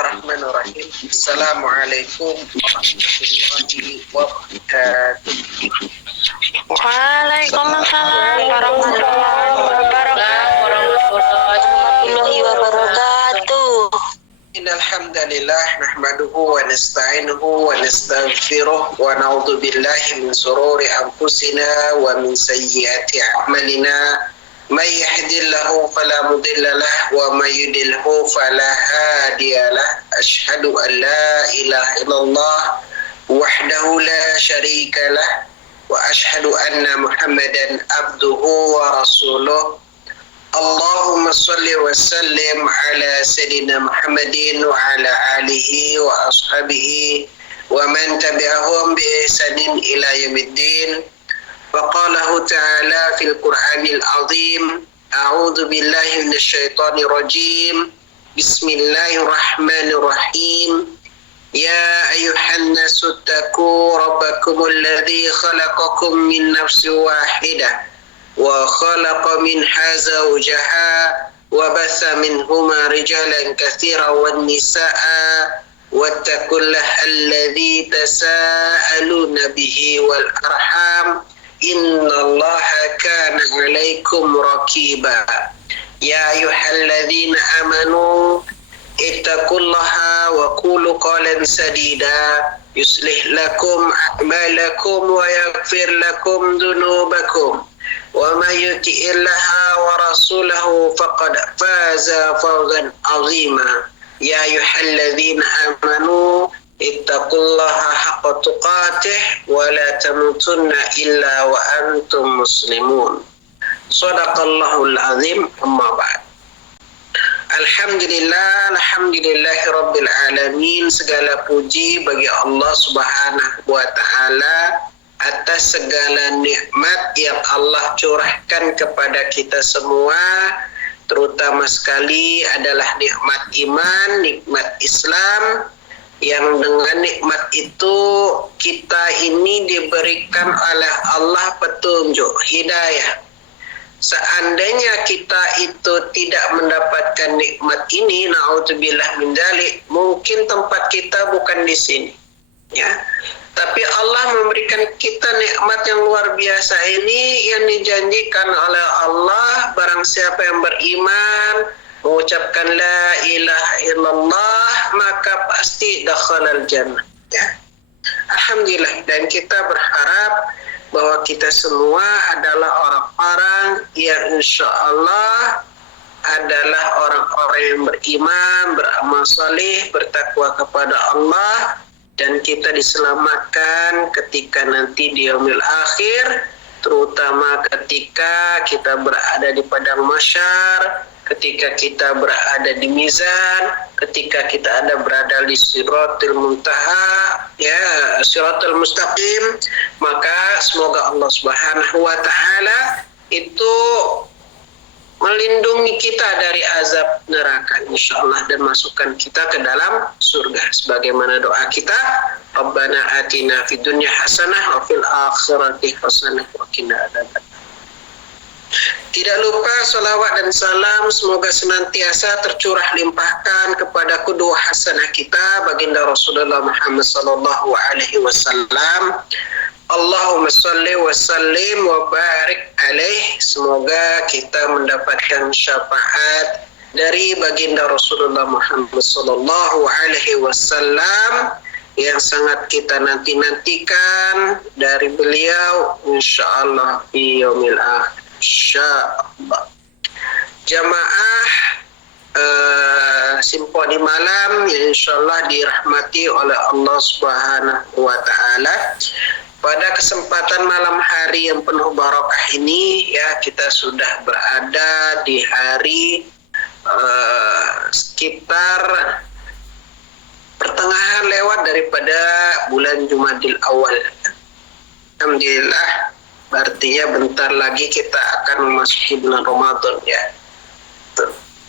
Bismillahirrahmanirrahim. Assalamualaikum warahmatullahi wabarakatuh. Waalaikumsalam warahmatullahi wabarakatuh. Innal hamdalillah nahmaduhu wa nasta'inuhu wa nastaghfiruh wa na'udzu billahi min shururi anfusina wa min sayyiati a'malina. May yahdihillahu fala mudilla lahu wa may yudlilhu fala hadiyalah. Asyhadu an la ilaha illallah wahdahu la syarika lah wa asyhadu anna Muhammadan abduhu wa rasuluh. Allahumma salli wa sallim ala sayyidina Muhammadin wa ala alihi wa ashabihi wa man tabi'ahum bi ihsanin ila yaumiddin. Faqalahu ta'ala fil Qur'anil azim. A'udzu billahi minasyaitonir rajim. Bismillahirrahmanirrahim. Ya ayyuhan nasu taqu rabbakumul ladzi khalaqakum min nafsin wahidah wa khalaqa minha zawjaha wa batha minhuma rijalan katsiran wan nisaa wattaqullaha alladzi tasaaluna bihi wal arham innallaha kana 'alaikum raqiba. Ya ayyuhalladzina amanu ittaqullaha wa qulu qawlan sadida yuslih lakum a'malakum wa yaghfir lakum dhunubakum wa may yuti'illaha wa rasulahu faqad faza fawzan 'azima. Ya ayyuhalladzina amanu ittaqullaha haqqa tuqatih wa la tamutunna illa wa antum muslimun. Shadaqallahul azim. Amma ba'd. Alhamdulillahi rabbil alamin. Segala puji bagi Allah subhanahu wa ta'ala atas segala nikmat yang Allah curahkan kepada kita semua, terutama sekali adalah nikmat iman, nikmat Islam, yang dengan nikmat itu kita ini diberikan oleh Allah petunjuk, hidayah. Seandainya kita itu tidak mendapatkan nikmat ini, na'udzubillah min dzalik, mungkin tempat kita bukan di sini, ya. Tapi Allah memberikan kita nikmat yang luar biasa ini yang dijanjikan oleh Allah, barang siapa yang beriman mengucapkan la ilaha illallah maka pasti dakhalal jannah, ya. Alhamdulillah, dan kita berharap bahwa kita semua adalah orang-orang yang insya Allah adalah orang-orang yang beriman, beramal saleh, bertakwa kepada Allah, dan kita diselamatkan ketika nanti di yaumil akhir, terutama ketika kita berada di padang mahsyar, ketika kita berada di mizan, ketika kita berada di siratul muntaha, ya, siratul mustaqim, maka semoga Allah Subhanahu wa taala itu melindungi kita dari azab neraka insyaallah dan masukkan kita ke dalam surga sebagaimana doa kita, Rabbana atina fid dunya hasanah wa fil akhirati hasanah wa qina adzabannar. Tidak lupa salawat dan salam semoga senantiasa tercurah limpahkan kepada qudwah hasanah kita baginda Rasulullah Muhammad sallallahu alaihi wasallam. Allahumma salli wa sallim wa barik alaih. Semoga kita mendapatkan syafaat dari baginda Rasulullah Muhammad sallallahu alaihi wasallam yang sangat kita nanti-nantikan dari beliau insyaallah di yaumil akhir. Insyaallah. Jamaah simponi malam yang insyaallah dirahmati oleh Allah Subhanahu wa taala. Pada kesempatan malam hari yang penuh barakah ini, ya, kita sudah berada di hari sekitar pertengahan lewat daripada bulan Jumadil Awal. Alhamdulillah, artinya bentar lagi kita akan memasuki bulan Ramadan, ya.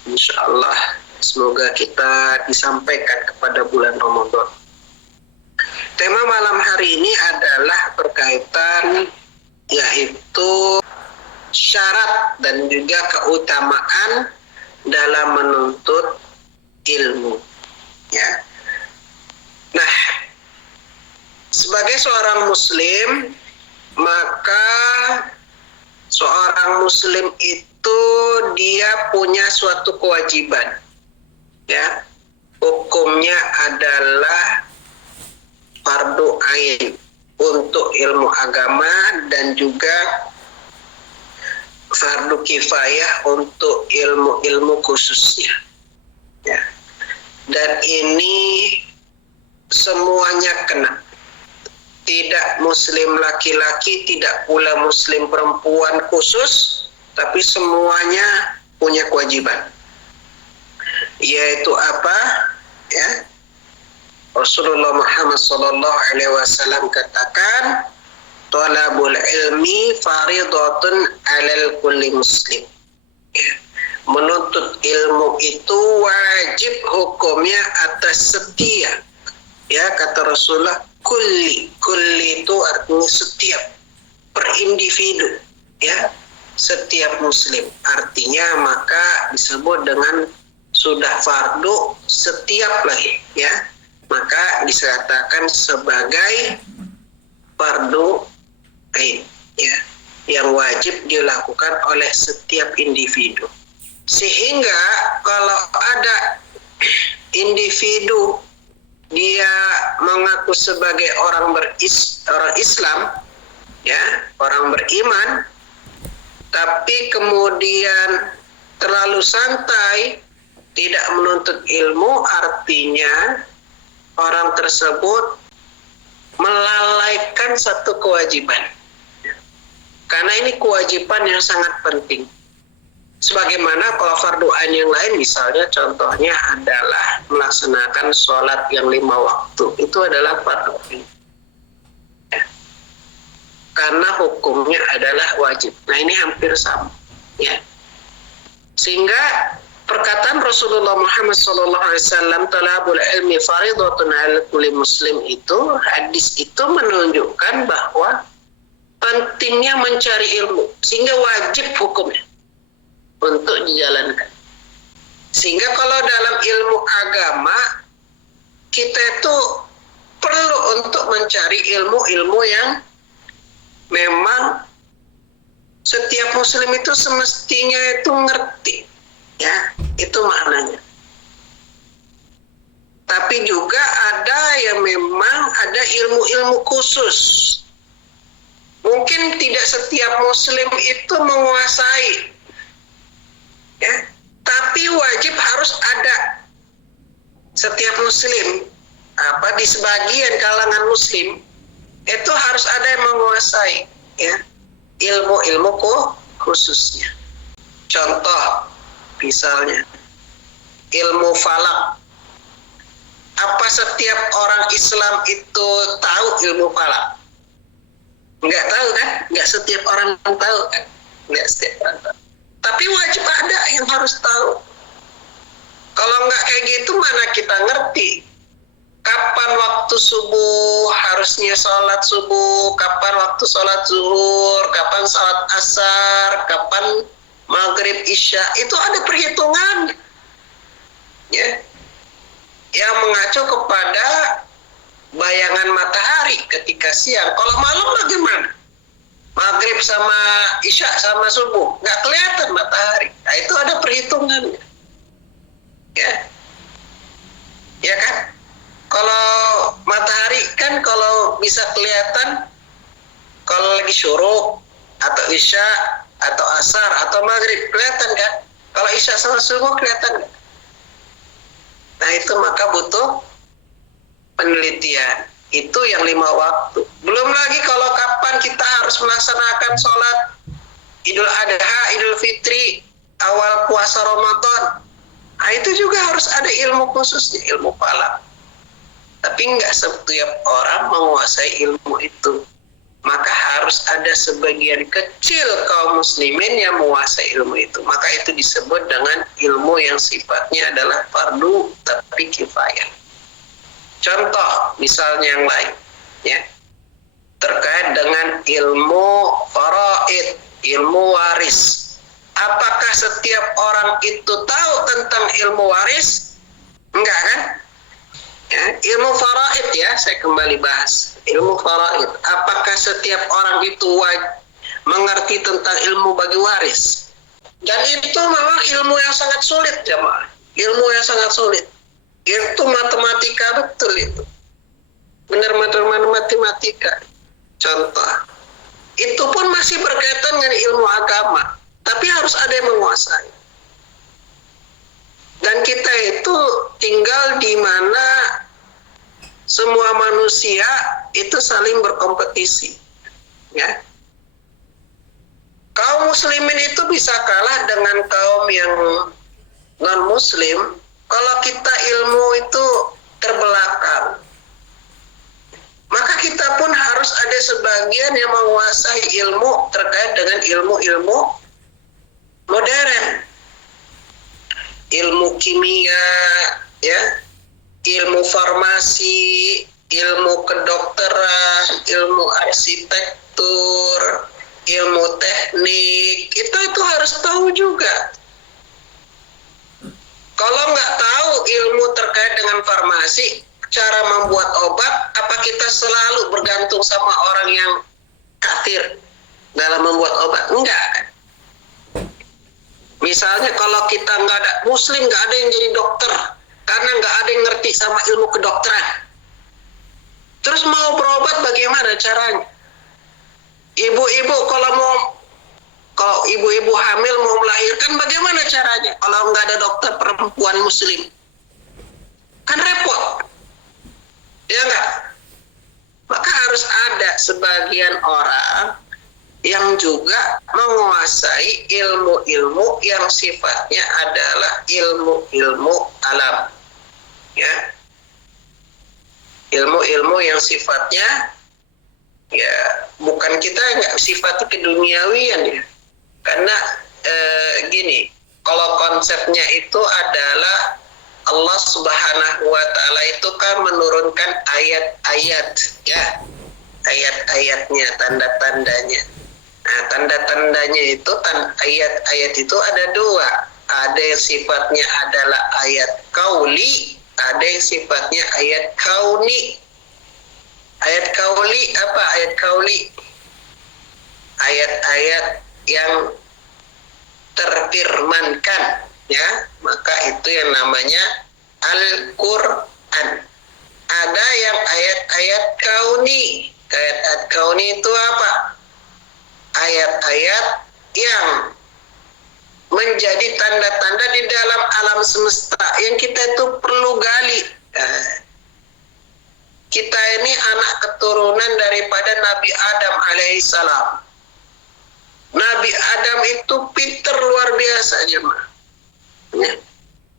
Insyaallah semoga kita disampaikan kepada bulan Ramadan. Tema malam hari ini adalah berkaitan yaitu syarat dan juga keutamaan dalam menuntut ilmu. Ya. Nah, sebagai seorang muslim, maka seorang muslim itu dia punya suatu kewajiban. Ya. Hukumnya adalah fardu ain untuk ilmu agama dan juga fardu kifayah untuk ilmu-ilmu khususnya. Ya. Dan ini semuanya kena. Tidak muslim laki-laki, tidak pula muslim perempuan khusus, tapi semuanya punya kewajiban. Yaitu apa? Ya. Rasulullah Muhammad SAW katakan, "Talabul ilmi faridatun 'alal kulli muslim." Ya. Menuntut ilmu itu wajib hukumnya atas setiap. Ya, kata Rasulullah, kulli itu artinya setiap, per individu, ya, setiap muslim. Artinya maka disebut dengan sudah fardu setiap lagi, ya. Maka dikatakan sebagai fardu ain, ya, yang wajib dilakukan oleh setiap individu. Sehingga kalau ada individu dia mengaku sebagai orang Islam, ya, orang beriman, tapi kemudian terlalu santai, tidak menuntut ilmu, artinya orang tersebut melalaikan satu kewajiban. Karena ini kewajiban yang sangat penting. Sebagaimana kalau fardu ain yang lain, misalnya contohnya adalah melaksanakan sholat yang 5 waktu, itu adalah fardu ain. Ya. Karena hukumnya adalah wajib. Nah, ini hampir sama. Ya. Sehingga perkataan Rasulullah Muhammad SAW, "Talabul ilmi faridatun 'alal kulli muslim," itu, hadis itu menunjukkan bahwa pentingnya mencari ilmu, sehingga wajib hukumnya untuk dijalankan. Sehingga kalau dalam ilmu agama, kita itu perlu untuk mencari ilmu-ilmu yang memang setiap muslim itu semestinya itu ngerti. Ya, itu maknanya. Tapi juga ada yang memang ada ilmu-ilmu khusus. Mungkin tidak setiap muslim itu menguasai, ya, tapi wajib harus ada. Setiap muslim, di sebagian kalangan muslim itu harus ada yang menguasai, ya, ilmu-ilmu khususnya. Contoh, misalnya ilmu falak. Apa setiap orang Islam itu tahu ilmu falak? Enggak tahu kan? Enggak setiap orang tahu kan? Enggak setiap orang tahu. Tapi wajib ada yang harus tahu. Kalau enggak kayak gitu, mana kita ngerti kapan waktu subuh harusnya sholat subuh, kapan waktu sholat zuhur, kapan sholat asar, kapan maghrib isya, itu ada perhitungan, ya, yang mengacu kepada bayangan matahari ketika siang. Kalau malam bagaimana? Maghrib sama isya sama subuh nggak kelihatan matahari. Nah, itu ada perhitungannya, ya, ya kan? Kalau matahari kan kalau bisa kelihatan kalau lagi syuruk atau isya atau asar atau maghrib, kelihatan kan? Kalau isya sama subuh kelihatan nggak? Nah, itu maka butuh penelitian. Itu yang 5 waktu. Belum lagi kalau kapan kita harus melaksanakan sholat Idul Adha, Idul Fitri, awal puasa Ramadan. Nah, itu juga harus ada ilmu khususnya, ilmu falak. Tapi nggak setiap orang menguasai ilmu itu. Maka harus ada sebagian kecil kaum muslimin yang menguasai ilmu itu. Maka itu disebut dengan ilmu yang sifatnya adalah fardu tapi kifayah. Contoh misalnya yang lain, ya, terkait dengan ilmu faraid, ilmu waris. Apakah setiap orang itu tahu tentang ilmu waris? Enggak kan? Ya, ilmu faraid ya, saya kembali bahas. Ilmu faraid. Apakah setiap orang itu mengerti tentang ilmu bagi waris? Dan itu memang ilmu yang sangat sulit, jemaah. Ilmu yang sangat sulit. Itu matematika betul itu. Benar-benar matematika. Contoh. Itu pun masih berkaitan dengan ilmu agama. Tapi harus ada yang menguasai. Dan kita itu tinggal di mana semua manusia itu saling berkompetisi. Ya. Kaum muslimin itu bisa kalah dengan kaum yang non-muslim kalau kita ilmu itu terbelakang. Maka kita pun harus ada sebagian yang menguasai ilmu terkait dengan ilmu-ilmu modern. Ilmu kimia, ya, ilmu farmasi, ilmu kedokteran, ilmu arsitektur, ilmu teknik, itu harus tahu juga. Kalau nggak tahu ilmu terkait dengan farmasi, cara membuat obat, apa kita selalu bergantung sama orang yang kafir dalam membuat obat? Enggak kan? Misalnya kalau kita nggak ada muslim, nggak ada yang jadi dokter karena nggak ada yang ngerti sama ilmu kedokteran. Terus mau berobat bagaimana caranya? Ibu-ibu kalau ibu-ibu hamil mau melahirkan bagaimana caranya? Kalau nggak ada dokter perempuan muslim, kan repot, ya nggak? Maka harus ada sebagian orang yang juga menguasai ilmu-ilmu yang sifatnya adalah ilmu-ilmu alam, ya, ilmu-ilmu yang sifatnya ya bukan kita nggak sifatnya keduniawian ya, karena gini, kalau konsepnya itu adalah Allah Subhanahu wa Ta'ala itu kan menurunkan ayat-ayat, ya, ayat-ayatnya, tanda-tandanya. Nah, tanda-tandanya itu, ayat-ayat itu ada dua. Ada yang sifatnya adalah ayat kauli, ada yang sifatnya ayat kauni. Ayat kauli apa? Ayat kauli, ayat-ayat yang terfirmankan, ya, maka itu yang namanya Al-Quran. Ada yang ayat-ayat kauni. Ayat-ayat kauni itu apa? Ayat-ayat yang menjadi tanda-tanda di dalam alam semesta yang kita itu perlu gali. Kita ini anak keturunan daripada Nabi Adam alaihissalam. Nabi Adam itu pinter luar biasa, jemaah. Ya,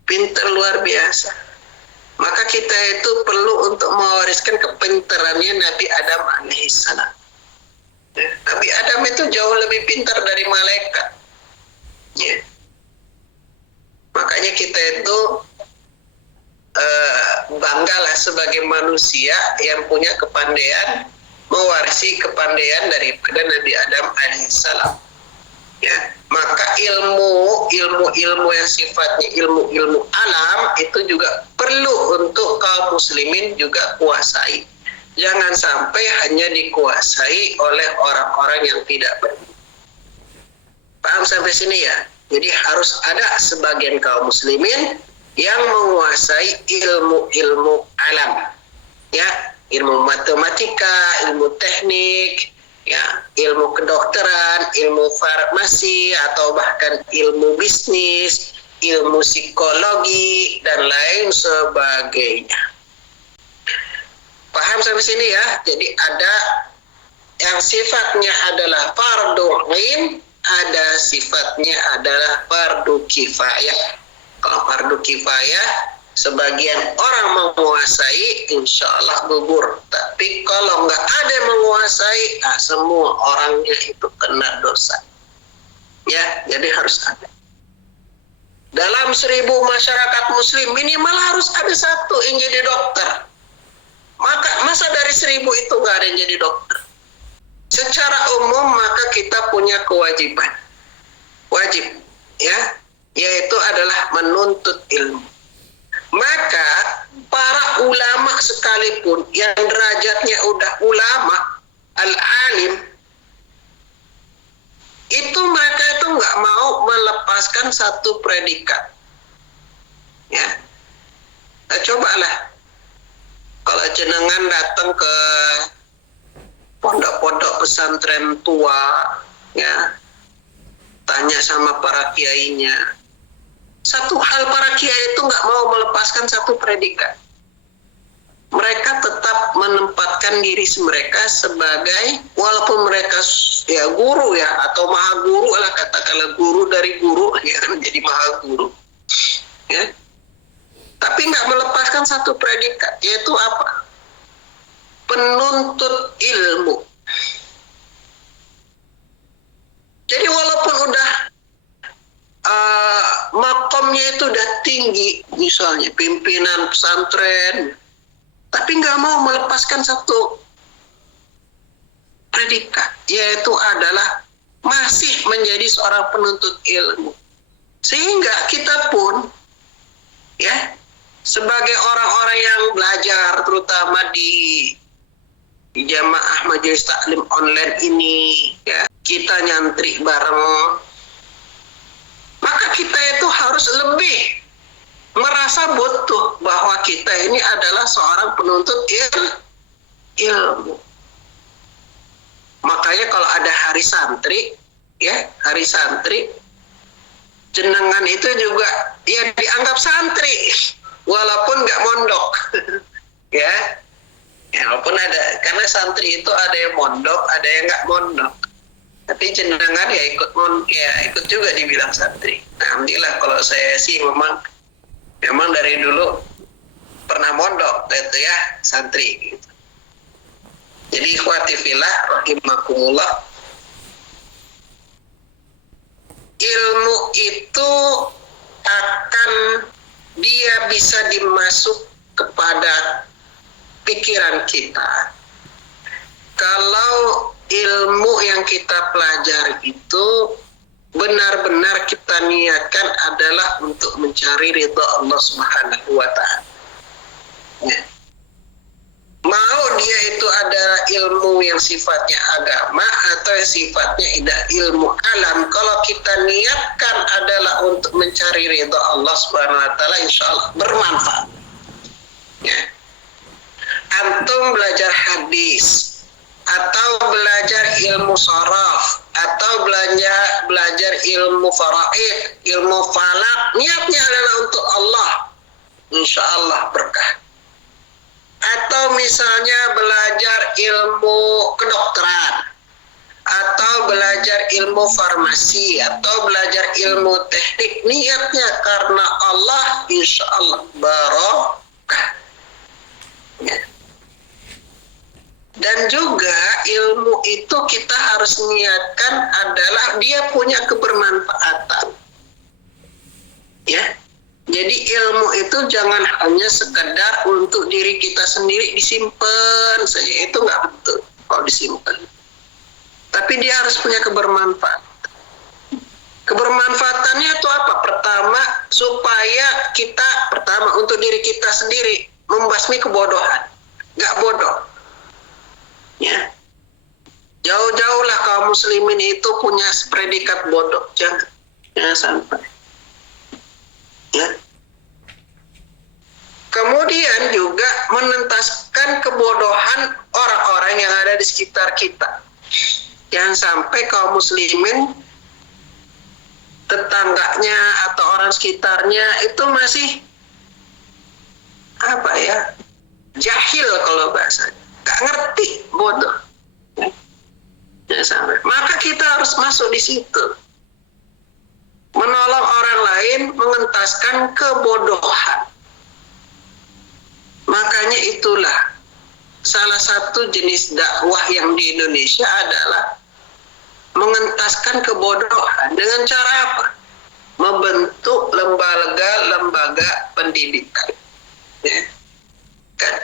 pinter luar biasa. Maka kita itu perlu untuk mewariskan kepintarannya Nabi Adam alaihissalam. Nabi Adam itu jauh lebih pintar dari malaikat. Ya. Makanya kita itu banggalah sebagai manusia yang punya kepandaian, mewarisi kepandaian daripada Nabi Adam alaihissalam. Ya. Maka ilmu yang sifatnya ilmu alam itu juga perlu untuk kaum muslimin juga kuasai. Jangan sampai hanya dikuasai oleh orang-orang yang tidak beriman. Paham sampai sini ya? Jadi harus ada sebagian kaum muslimin yang menguasai ilmu-ilmu alam. Ya, ilmu matematika, ilmu teknik, ya, ilmu kedokteran, ilmu farmasi, atau bahkan ilmu bisnis, ilmu psikologi, dan lain sebagainya. Paham sampai sini ya? Jadi ada yang sifatnya adalah fardu ain, ada sifatnya adalah fardu kifayah. Kalau fardu kifayah, sebagian orang menguasai, insya Allah gugur. Tapi kalau nggak ada yang menguasai, semua orangnya itu kena dosa. Ya, jadi harus ada. Dalam 1000 masyarakat muslim, minimal harus ada satu yang jadi dokter. Masa dari 1000 itu nggak ada yang jadi dokter? Secara umum maka kita punya kewajiban, wajib, ya, yaitu adalah menuntut ilmu. Maka para ulama sekalipun yang derajatnya udah ulama, al-alim, itu mereka itu nggak mau melepaskan satu predikat. Ya, nah, cobalah kalau jenengan datang ke pondok-pondok pesantren tua, ya, tanya sama para kiainya. Satu hal, para kiai itu nggak mau melepaskan satu predikat. Mereka tetap menempatkan diri mereka sebagai, walaupun mereka ya guru ya, atau maha guru lah, katakanlah guru dari guru, ya kan, jadi maha guru. Ya. Tapi nggak melepaskan satu predikat, yaitu apa? Penuntut ilmu. Jadi walaupun udah makomnya itu udah tinggi, misalnya pimpinan pesantren, tapi nggak mau melepaskan satu predikat, yaitu adalah masih menjadi seorang penuntut ilmu. Sehingga kita pun, ya, sebagai orang-orang yang belajar, terutama di jamaah majelis taklim online ini, ya, kita nyantri bareng, maka kita itu harus lebih merasa butuh bahwa kita ini adalah seorang penuntut ilmu. Makanya kalau ada hari santri, ya, hari santri, jenengan itu juga ya dianggap santri walaupun nggak mondok. Ya, walaupun ada, karena santri itu ada yang mondok, ada yang nggak mondok. Tapi jenengan ya ikut juga dibilang santri. Nah, alhamdulillah kalau saya sih memang dari dulu pernah mondok, itu ya, santri gitu. Jadi ikhwati fillah rahimakumullah, ilmu itu akan dia bisa dimasuk kepada pikiran kita kalau ilmu yang kita pelajari itu benar-benar kita niatkan adalah untuk mencari ridha Allah Subhanahu wa Ta'ala. Ya. Mau dia itu adalah ilmu yang sifatnya agama atau yang sifatnya ilmu alam, kalau kita niatkan adalah untuk mencari ridha Allah Subhanahu wa Ta'ala, insya Allah bermanfaat. Ya. Antum belajar hadis, atau belajar ilmu saraf, atau belajar ilmu faraid, ilmu falak, niatnya adalah untuk Allah, insya Allah berkah. Atau misalnya belajar ilmu kedokteran, atau belajar ilmu farmasi, atau belajar ilmu teknik, niatnya karena Allah, insya Allah barokah. Ya. Dan juga ilmu itu kita harus niatkan adalah dia punya kebermanfaatan. Ya. Jadi ilmu itu jangan hanya sekedar untuk diri kita sendiri disimpan saja, itu nggak betul kalau disimpan. Tapi dia harus punya kebermanfaatan. Kebermanfaatannya itu apa? Pertama, supaya kita, pertama untuk diri kita sendiri, membasmi kebodohan. Nggak bodoh. Ya. Jauh-jauhlah kaum muslimin itu punya predikat bodoh. Jangan sampai. Ya. Kemudian juga menentaskan kebodohan orang-orang yang ada di sekitar kita. Jangan sampai kaum muslimin, tetangganya atau orang sekitarnya itu masih apa ya, jahil kalau bahasanya, nggak ngerti, bodoh. Jangan sampai. Maka kita harus masuk di situ, menolong orang lain mengentaskan kebodohan. Makanya itulah salah satu jenis dakwah yang di Indonesia adalah mengentaskan kebodohan. Dengan cara apa? Membentuk lembaga pendidikan. Ya. Kan?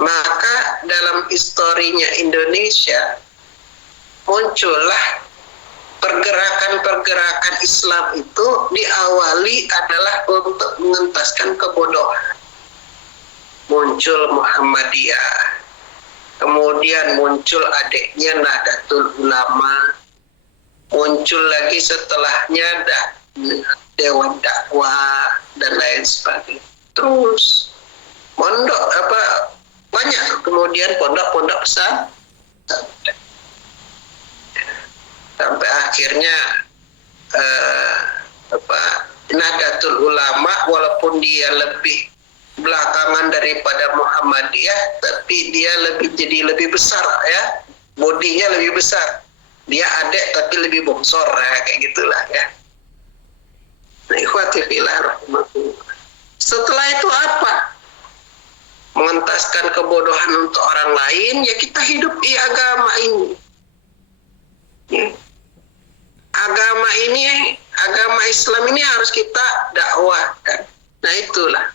Maka dalam historinya Indonesia muncullah pergerakan Islam itu diawali adalah untuk mengentaskan kebodohan. Muncul Muhammadiyah, kemudian muncul adiknya Nahdlatul Ulama, muncul lagi setelahnya Dewan Dakwah dan lain sebagainya. Terus banyak kemudian pondok-pondok besar sampai akhirnya Nahdlatul Ulama walaupun dia lebih belakangan daripada Muhammadiyah, tapi dia jadi lebih besar ya, bodinya lebih besar. Dia adik tapi lebih bongsor ya, kayak gitulah ya. Nah, ikhwati fillah rahimakumullah. Setelah itu apa? Mengentaskan kebodohan untuk orang lain, ya kita hidup di agama ini. Ya. Agama Islam ini harus kita dakwahkan. Nah itulah.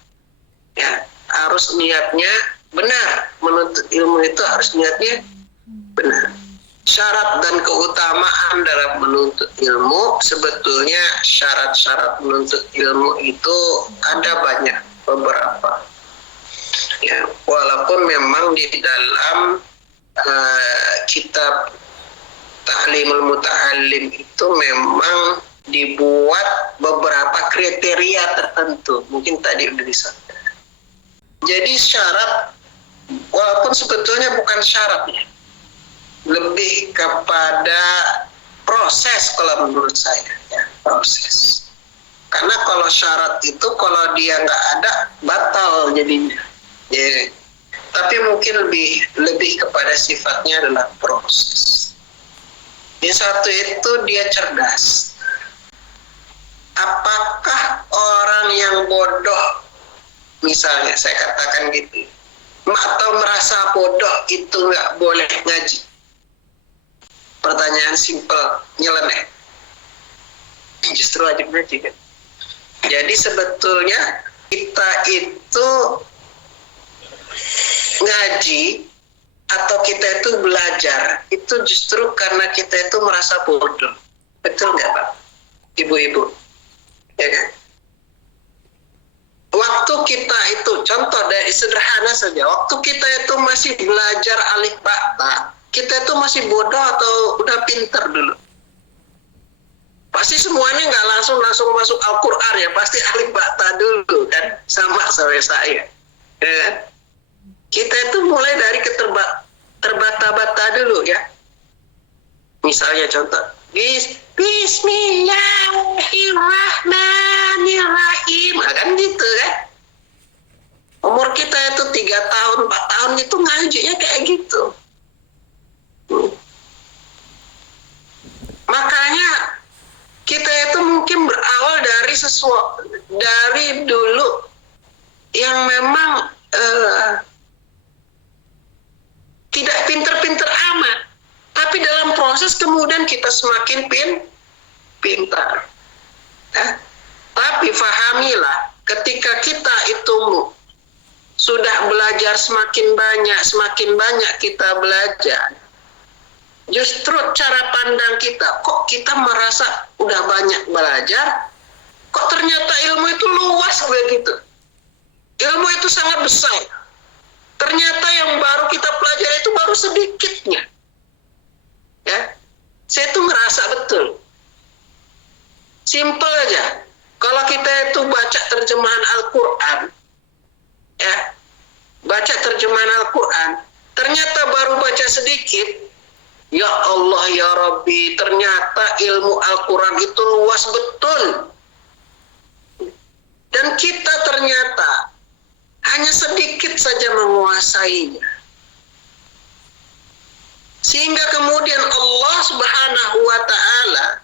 Ya, harus niatnya benar. Menuntut ilmu itu harus niatnya benar. Syarat dan keutamaan dalam menuntut ilmu, sebetulnya syarat-syarat menuntut ilmu itu ada banyak, beberapa. Ya, walaupun memang di dalam kitab Ta'limul Muta'allim itu memang dibuat beberapa kriteria tertentu. Mungkin tadi udah disampaikan. Jadi syarat, walaupun sebetulnya bukan syaratnya, lebih kepada proses kalau menurut saya, ya, proses. Karena kalau syarat itu kalau dia nggak ada batal jadinya. Ya. Tapi mungkin lebih kepada sifatnya adalah proses. Yang satu itu dia cerdas. Apakah orang yang bodoh, misalnya saya katakan gitu, atau merasa bodoh itu nggak boleh ngaji? Pertanyaan simpel, nyeleneh. Justru wajib ngaji kan? Jadi sebetulnya kita itu ngaji atau kita itu belajar itu justru karena kita itu merasa bodoh. Betul nggak Pak? Ibu-ibu? Ya kan? Waktu kita itu, contoh dari sederhana saja, waktu kita itu masih belajar alif ba, kita itu masih bodoh atau udah pinter dulu? Pasti semuanya nggak langsung masuk Al-Quran ya, pasti alif ba dulu kan, sama saya. Ya kan? Kita itu mulai dari terbata-bata dulu ya. Misalnya contoh, Bismillahirrahmanirrahim. Nah, kan gitu kan. Umur kita itu 3 tahun, 4 tahun itu ngajinya kayak gitu. Makanya kita itu mungkin berawal dari dulu yang memang tidak pinter-pinter amat. Tapi dalam proses kemudian kita semakin pintar. Ya. Tapi fahamilah, ketika kita itu sudah belajar semakin banyak kita belajar, justru cara pandang kita, kok kita merasa udah banyak belajar, kok ternyata ilmu itu luas begitu. Ilmu itu sangat besar. Ternyata yang baru kita pelajari itu baru sedikitnya. Ya, saya tuh ngerasa betul. Simple aja. Kalau kita itu baca terjemahan Al-Quran, ya, baca terjemahan Al-Quran, ternyata baru baca sedikit, ya Allah ya Rabbi, ternyata ilmu Al-Quran itu luas betul. Dan kita ternyata hanya sedikit saja menguasainya. Sehingga kemudian Allah Subhanahu wa Ta'ala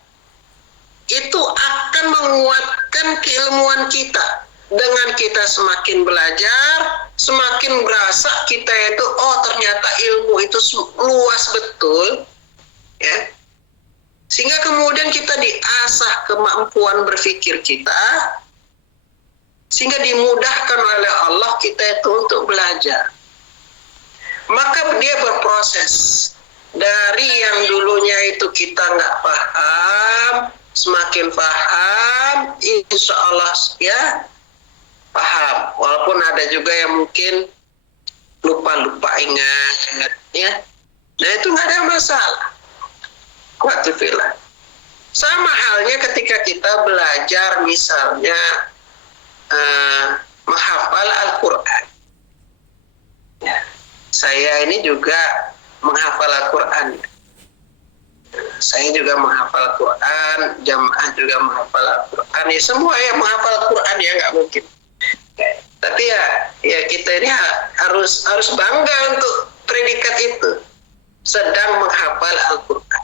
itu akan menguatkan keilmuan kita. Dengan kita semakin belajar, semakin berasa kita itu, oh ternyata ilmu itu luas betul. Ya. Sehingga kemudian kita diasah kemampuan berpikir kita, sehingga dimudahkan oleh Allah kita itu untuk belajar. Maka dia berproses. Dari yang dulunya itu kita nggak paham, semakin paham, insya Allah ya paham. Walaupun ada juga yang mungkin lupa ingat, ya. Nah itu nggak ada masalah. Kuatifillah. Sama halnya ketika kita belajar misalnya menghafal Al-Quran. Ya. Saya ini juga menghafal Al-Quran. Saya juga menghafal Al-Quran, jamaah juga menghafal Al-Quran. Ya semua yang menghafal Al-Quran ya nggak mungkin. Tapi ya kita ini harus bangga untuk predikat itu, sedang menghafal Al-Quran.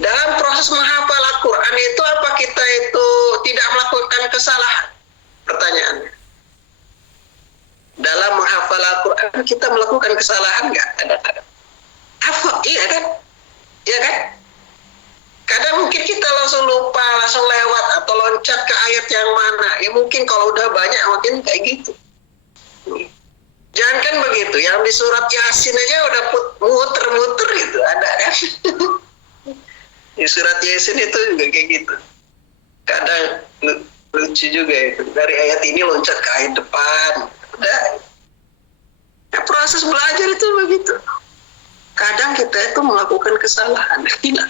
Dalam proses menghafal Al-Quran itu apa kita itu tidak melakukan kesalahan? Pertanyaannya. Dalam menghafal Al-Quran kita melakukan kesalahan nggak? Kadang-kadang. Iya kan? Iya kan? Kadang mungkin kita langsung lupa, langsung lewat atau loncat ke ayat yang mana. Ya mungkin kalau udah banyak mungkin kayak gitu. Jangan kan begitu. Yang di surat Yasin aja udah muter-muter gitu. Ada kan? Di surat Yasin itu juga kayak gitu. Kadang lucu juga itu. Dari ayat ini loncat ke ayat depan. Udah. Ya, proses belajar itu begitu. Kadang kita itu melakukan kesalahan. Tidak.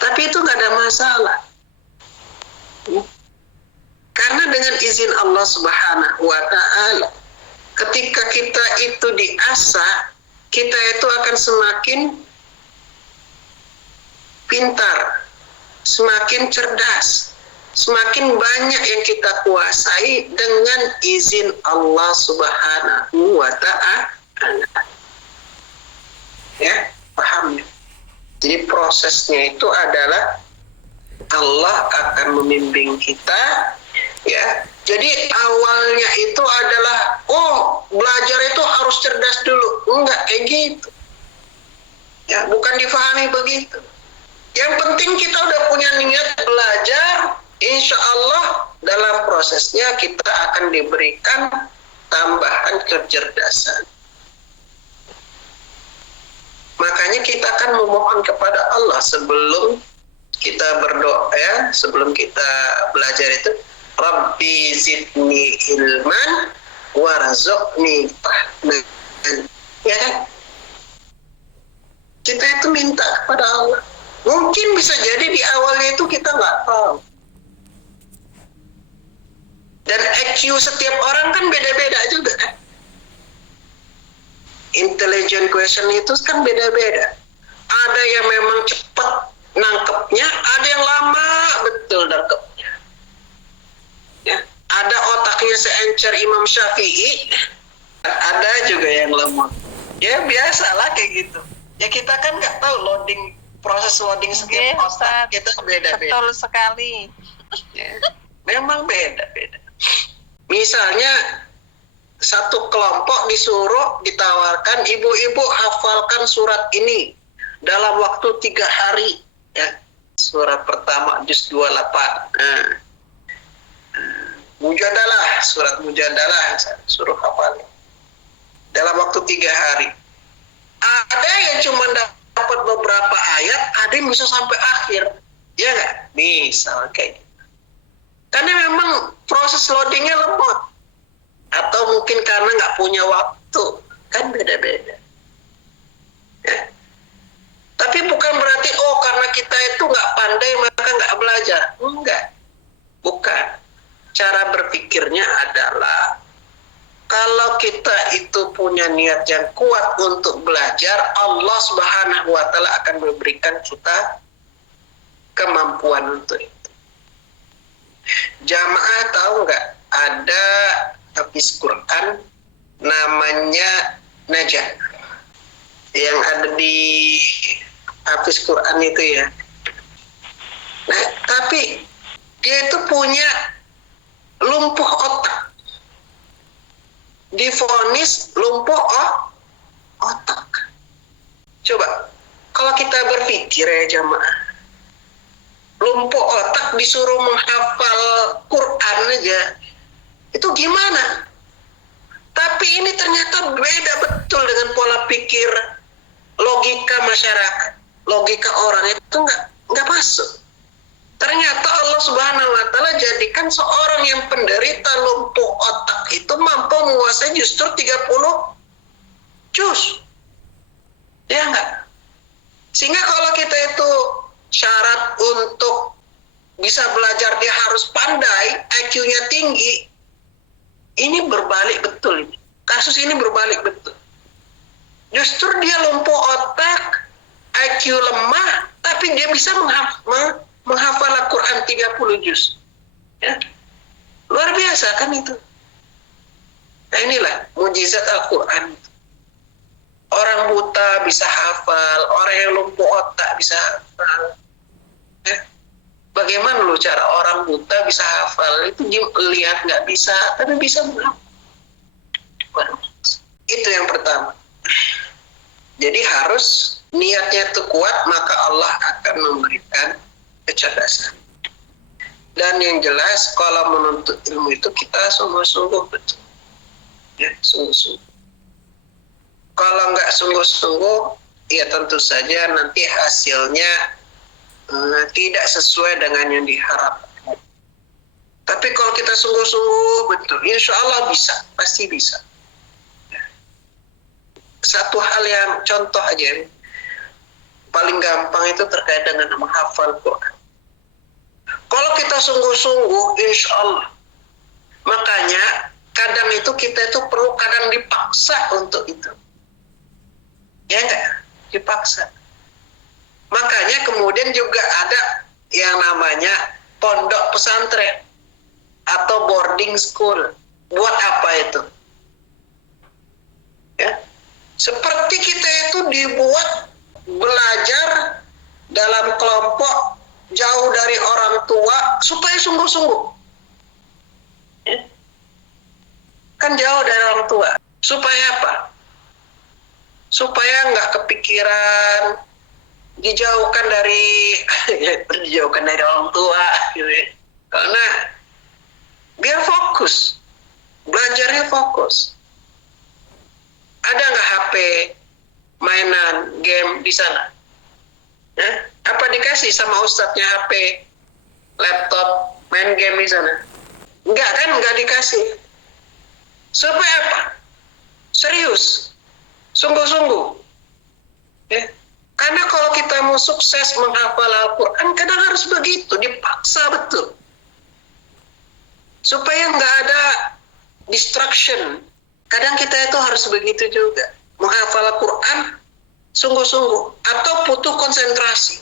Tapi itu nggak ada masalah. Karena dengan izin Allah Subhanahu wa Ta'ala, ketika kita itu diasah, kita itu akan semakin pintar, semakin cerdas, semakin banyak yang kita kuasai dengan izin Allah Subhanahu wa Ta'ala. Ya, paham ya? Jadi prosesnya itu adalah Allah akan membimbing kita, ya. Jadi awalnya itu adalah belajar itu harus cerdas dulu. Enggak kayak gitu. Ya, bukan difahami begitu. Yang penting kita udah punya niat belajar, insya Allah dalam prosesnya kita akan diberikan tambahan kecerdasan. Makanya kita akan memohon kepada Allah sebelum kita berdoa, ya, sebelum kita belajar itu, Rabbi zidni ilman warzuqni fahman. Ya kan? Kita itu minta kepada Allah. Mungkin bisa jadi di awalnya itu kita nggak tahu. Dan IQ setiap orang kan beda-beda juga kan? Intelligent question itu kan beda-beda. Ada yang memang cepat nangkepnya, ada yang lama betul nangkepnya. Ya, ada otaknya seencer Imam Syafi'i, ada juga yang lemah. Ya biasalah kayak gitu. Ya kita kan nggak tahu proses loading setiap otak kita beda-beda. Betul sekali. Ya, memang beda-beda. Misalnya satu kelompok ditawarkan, ibu-ibu hafalkan surat ini dalam waktu 3 hari, ya. Surat pertama juz 28. Mujadalah, surat Mujadalah suruh hafal dalam waktu 3 hari. Ada yang cuma dapat beberapa ayat, ada yang bisa sampai akhir, ya nggak? Misal kayak gitu. Karena memang proses loadingnya lemot. Atau mungkin karena nggak punya waktu, kan beda-beda. Ya. Tapi bukan berarti karena kita itu nggak pandai maka nggak belajar. Enggak, bukan. Cara berpikirnya adalah kalau kita itu punya niat yang kuat untuk belajar, Allah Subhanahu wa Ta'ala akan memberikan kita kemampuan untuk itu. Jamaah tahu nggak? Ada hafiz Quran namanya Najah yang ada di hafiz Quran itu ya. Nah, tapi dia itu punya lumpuh otak, divonis lumpuh otak. Coba kalau kita berpikir ya jamaah, lumpuh otak disuruh menghafal Quran aja, itu gimana? Tapi ini ternyata beda betul dengan pola pikir logika masyarakat, logika orang itu nggak masuk. Ternyata Allah Subhanahu wa Ta'ala jadikan seorang yang penderita lumpuh otak itu mampu menguasai justru 30 juz. Ya enggak? Sehingga kalau kita itu syarat untuk bisa belajar dia harus pandai, IQ-nya tinggi. Ini berbalik betul. Kasus ini berbalik betul. Justru dia lumpuh otak, IQ lemah, tapi dia bisa menghafal Al-Quran 30 juz. Ya. Luar biasa kan itu. Nah inilah mujizat Al-Quran. Orang buta bisa hafal, orang yang lumpuh otak bisa hafal. Ya. Bagaimana lu cara orang buta bisa hafal? Itu lihat nggak bisa, tapi bisa menghafal. Itu yang pertama. Jadi harus niatnya itu kuat, maka Allah akan memberikan kecerdasan. Dan yang jelas kalau menuntut ilmu itu kita sungguh-sungguh betul. Ya, sungguh-sungguh. Kalau nggak sungguh-sungguh, ya tentu saja nanti hasilnya tidak sesuai dengan yang diharapkan. Tapi kalau kita sungguh-sungguh betul, insya Allah bisa, pasti bisa. Satu hal yang contoh aja, paling gampang itu terkait dengan menghafal Quran. Kalau kita sungguh-sungguh, insya Allah. Makanya kadang itu kita itu perlu kadang dipaksa untuk itu. Ya enggak? Dipaksa. Makanya kemudian juga ada yang namanya pondok pesantren atau boarding school. Buat apa itu? Ya. Seperti kita itu dibuat belajar dalam kelompok jauh dari orang tua supaya sungguh-sungguh. Ya. Kan jauh dari orang tua. Supaya apa? Supaya nggak kepikiran, dijauhkan dari orang tua, gitu ya. Karena biar fokus, belajarnya fokus. Ada nggak HP, mainan, game di sana? Apa dikasih sama ustadznya HP, laptop, main game di sana? Enggak kan, nggak dikasih. Supaya apa? Serius, sungguh-sungguh. Ya. Karena kalau kita mau sukses menghafal Al-Quran, kadang harus begitu, dipaksa betul. Supaya nggak ada distraction. Kadang kita itu harus begitu juga. Menghafal Al-Quran, sungguh-sungguh. Atau butuh konsentrasi.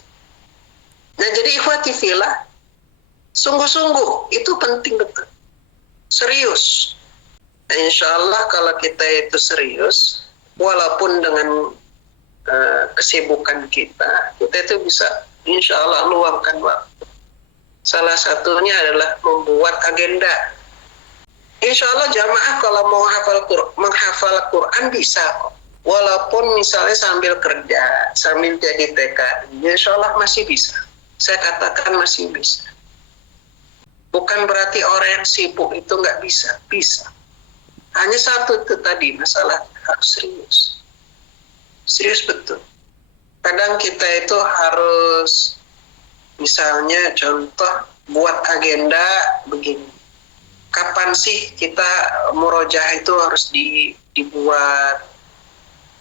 Nah jadi ikhwati fillah, sungguh-sungguh, itu penting betul. Serius. Nah, insya Allah kalau kita itu serius, walaupun dengan kesibukan kita itu bisa insya Allah luangkan waktu. Salah satunya adalah membuat agenda. Insya Allah jamaah kalau mau menghafal Quran bisa kok. Walaupun misalnya sambil kerja, sambil jadi TKI, insya Allah masih bisa. Saya katakan masih bisa. Bukan berarti orang yang sibuk itu nggak bisa. Bisa. Hanya satu itu tadi, masalah harus serius. Serius betul. Kadang kita itu harus, misalnya contoh, buat agenda begini. Kapan sih kita murojaah itu harus dibuat?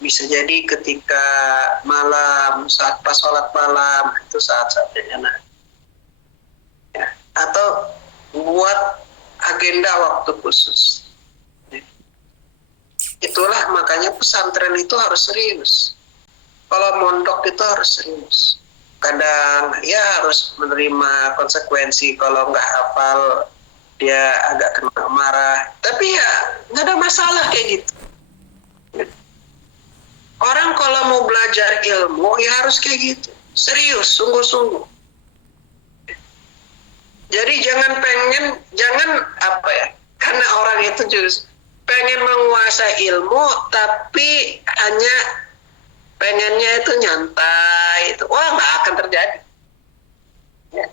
Bisa jadi ketika malam, saat pas sholat malam, itu saat-saatnya enak. Ya. Atau buat agenda waktu khusus. Itulah makanya pesantren itu harus serius. Kalau mondok itu harus serius. Kadang ya harus menerima konsekuensi kalau nggak hafal dia agak kena marah. Tapi ya nggak ada masalah kayak gitu. Orang kalau mau belajar ilmu ya harus kayak gitu. Serius, sungguh-sungguh. Jadi jangan apa ya? Karena orang itu justru pengen menguasai ilmu tapi hanya pengennya itu nyantai itu, wah nggak akan terjadi. Ya.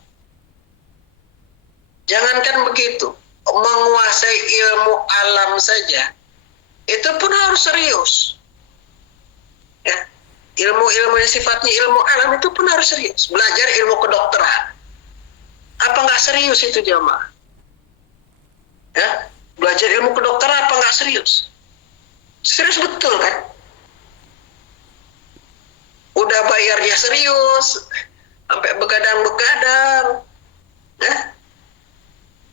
Jangankan begitu, menguasai ilmu alam saja itu pun harus serius. Ya. Ilmu-ilmu yang sifatnya ilmu alam itu pun harus serius. Belajar ilmu kedokteran. Apa nggak serius itu jamaah? Ya, belajar ilmu kedokteran apa nggak serius? Serius betul kan? Udah bayarnya serius, sampai begadang-begadang, ya?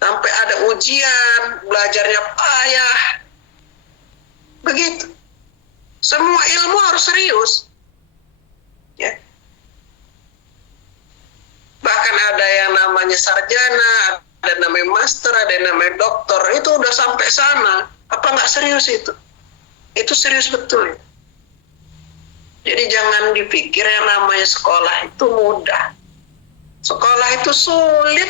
Sampai ada ujian, belajarnya payah, begitu. Semua ilmu harus serius, ya. Bahkan ada yang namanya sarjana, ada yang namanya master, ada yang namanya doktor, itu udah sampai sana. Apa nggak serius itu? Itu serius betul. Jadi jangan dipikir yang namanya sekolah itu mudah. Sekolah itu sulit.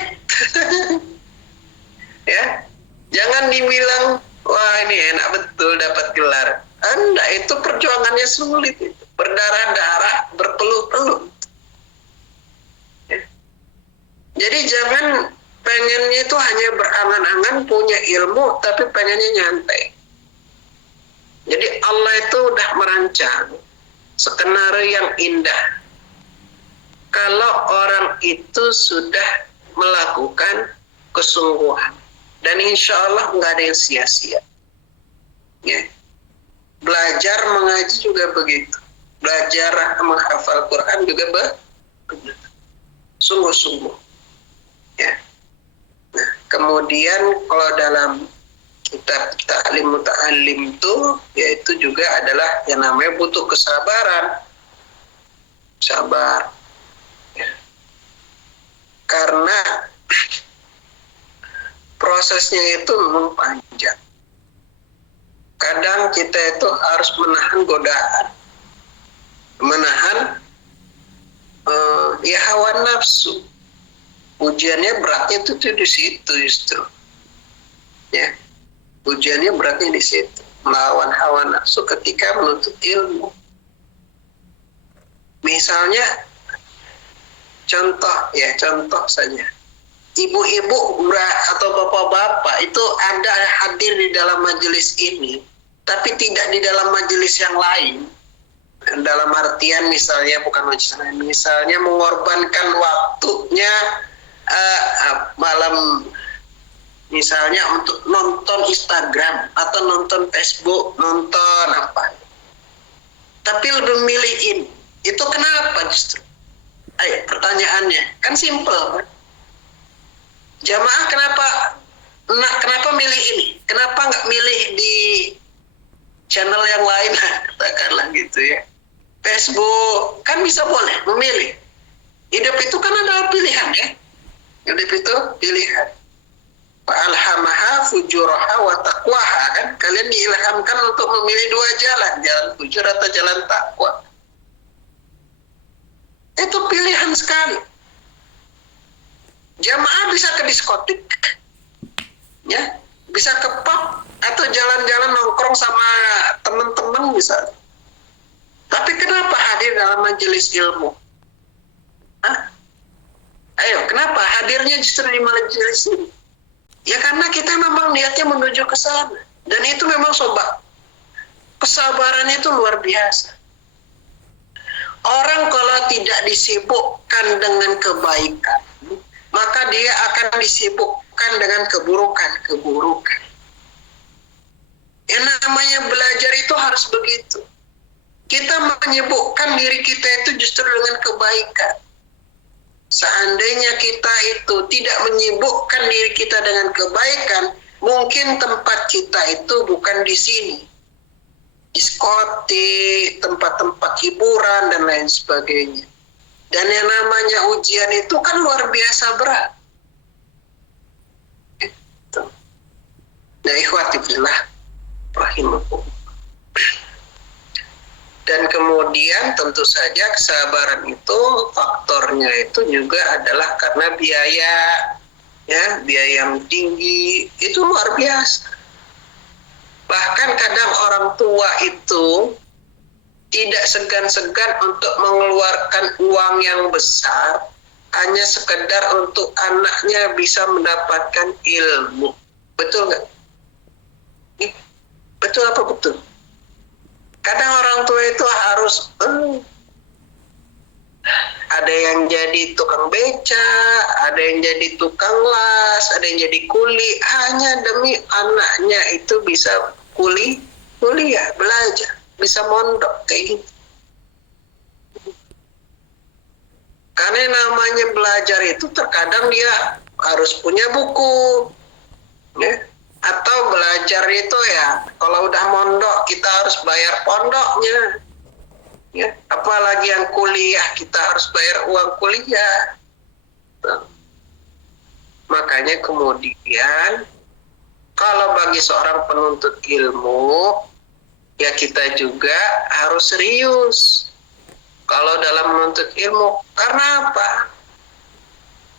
Ya, jangan dibilang, wah ini enak betul dapat gelar. Enggak, itu perjuangannya sulit. Itu. Berdarah-darah, berpeluh-peluh. Ya. Jadi jangan pengennya itu hanya berangan-angan punya ilmu, tapi pengennya nyantai. Jadi Allah itu udah merancang skenario yang indah. Kalau orang itu sudah melakukan kesungguhan. Dan insya Allah nggak ada yang sia-sia. Ya. Belajar mengaji juga begitu. Belajar menghafal Quran juga begitu. Sungguh-sungguh. Ya. Nah, kemudian kalau dalam kitab Ta'lim Muta'allim itu, yaitu juga adalah yang namanya butuh kesabaran. Sabar. Ya. Karena prosesnya itu memang panjang. Kadang kita itu harus menahan godaan, menahan ya hawa nafsu. Ujiannya beratnya itu di situ justru. Ya, ujiannya beratnya di situ. Melawan hawa nafsu ketika menuntut ilmu. Misalnya, contoh saja. Ibu-ibu atau bapak-bapak itu ada hadir di dalam majelis ini, tapi tidak di dalam majelis yang lain. Dalam artian misalnya bukan majelis lain, misalnya mengorbankan waktunya malam, misalnya untuk nonton Instagram atau nonton Facebook, nonton apa. Tapi lebih milih ini. Itu kenapa justru? Ayo, pertanyaannya kan simpel kan? Jamaah kenapa milih ini? Kenapa nggak milih di channel yang lain? Katakanlah gitu ya. Facebook kan bisa boleh memilih. Hidup itu kan ada pilihan ya. Hidup itu pilihan. Fa'alhamaha fujuraha wa taqwaha, kan? Kalian diilhamkan untuk memilih dua jalan, jalan fujur atau jalan takwa. Itu pilihan sekali. Jamaah bisa ke diskotik, ya, bisa ke pub atau jalan-jalan nongkrong sama teman-teman bisa. Tapi kenapa hadir dalam majelis ilmu? Hah? Ayo, kenapa hadirnya justru di majelis ini? Ya karena kita memang niatnya menuju ke sana. Dan itu memang sobat. Kesabaran itu luar biasa. Orang kalau tidak disibukkan dengan kebaikan, maka dia akan disibukkan dengan keburukan. Yang namanya belajar itu harus begitu. Kita menyibukkan diri kita itu justru dengan kebaikan. Seandainya kita itu tidak menyibukkan diri kita dengan kebaikan, mungkin tempat kita itu bukan di sini. Diskotik, tempat-tempat hiburan, dan lain sebagainya. Dan yang namanya ujian itu kan luar biasa berat. Itu. Nah, ikhwati fillah rahimakumullah. Dan kemudian tentu saja kesabaran itu faktornya itu juga adalah karena biaya, ya, biaya yang tinggi itu luar biasa. Bahkan kadang orang tua itu tidak segan-segan untuk mengeluarkan uang yang besar hanya sekedar untuk anaknya bisa mendapatkan ilmu. Betul nggak? Betul apa betul? Kadang orang tua itu harus ada yang jadi tukang beca, ada yang jadi tukang las, ada yang jadi kuli, hanya demi anaknya itu bisa kuliah, belajar, bisa mondok kayak gitu. Karena namanya belajar itu terkadang dia harus punya buku, ya. Atau belajar itu ya, kalau udah mondok kita harus bayar pondoknya, ya. Apalagi yang kuliah kita harus bayar uang kuliah. Nah, makanya kemudian kalau bagi seorang penuntut ilmu, ya kita juga harus serius. Kalau dalam menuntut ilmu, karena apa?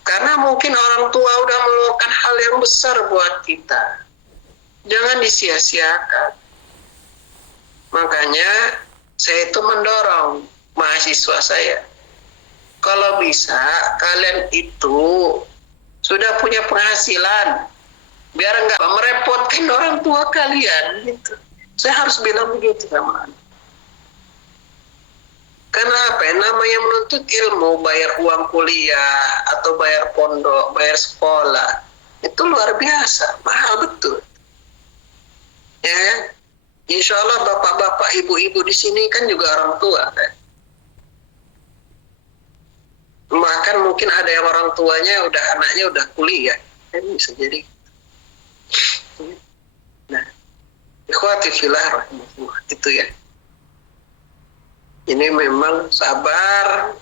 Karena mungkin orang tua udah melakukan hal yang besar buat kita. Jangan disia-siakan. Makanya saya itu mendorong mahasiswa saya. Kalau bisa kalian itu sudah punya penghasilan, biar nggak merepotkan orang tua kalian. Gitu. Saya harus bilang begitu sama anak. Karena apa? Namanya menuntut ilmu, bayar uang kuliah atau bayar pondok, bayar sekolah, itu luar biasa, mahal betul. Ya, insya Allah bapak-bapak, ibu-ibu di sini kan juga orang tua, kan? Bahkan mungkin ada yang orang tuanya anaknya udah kuliah, kan bisa jadi. Nah, ikhwati fillah rahimahullah, itu ya. Ini memang sabar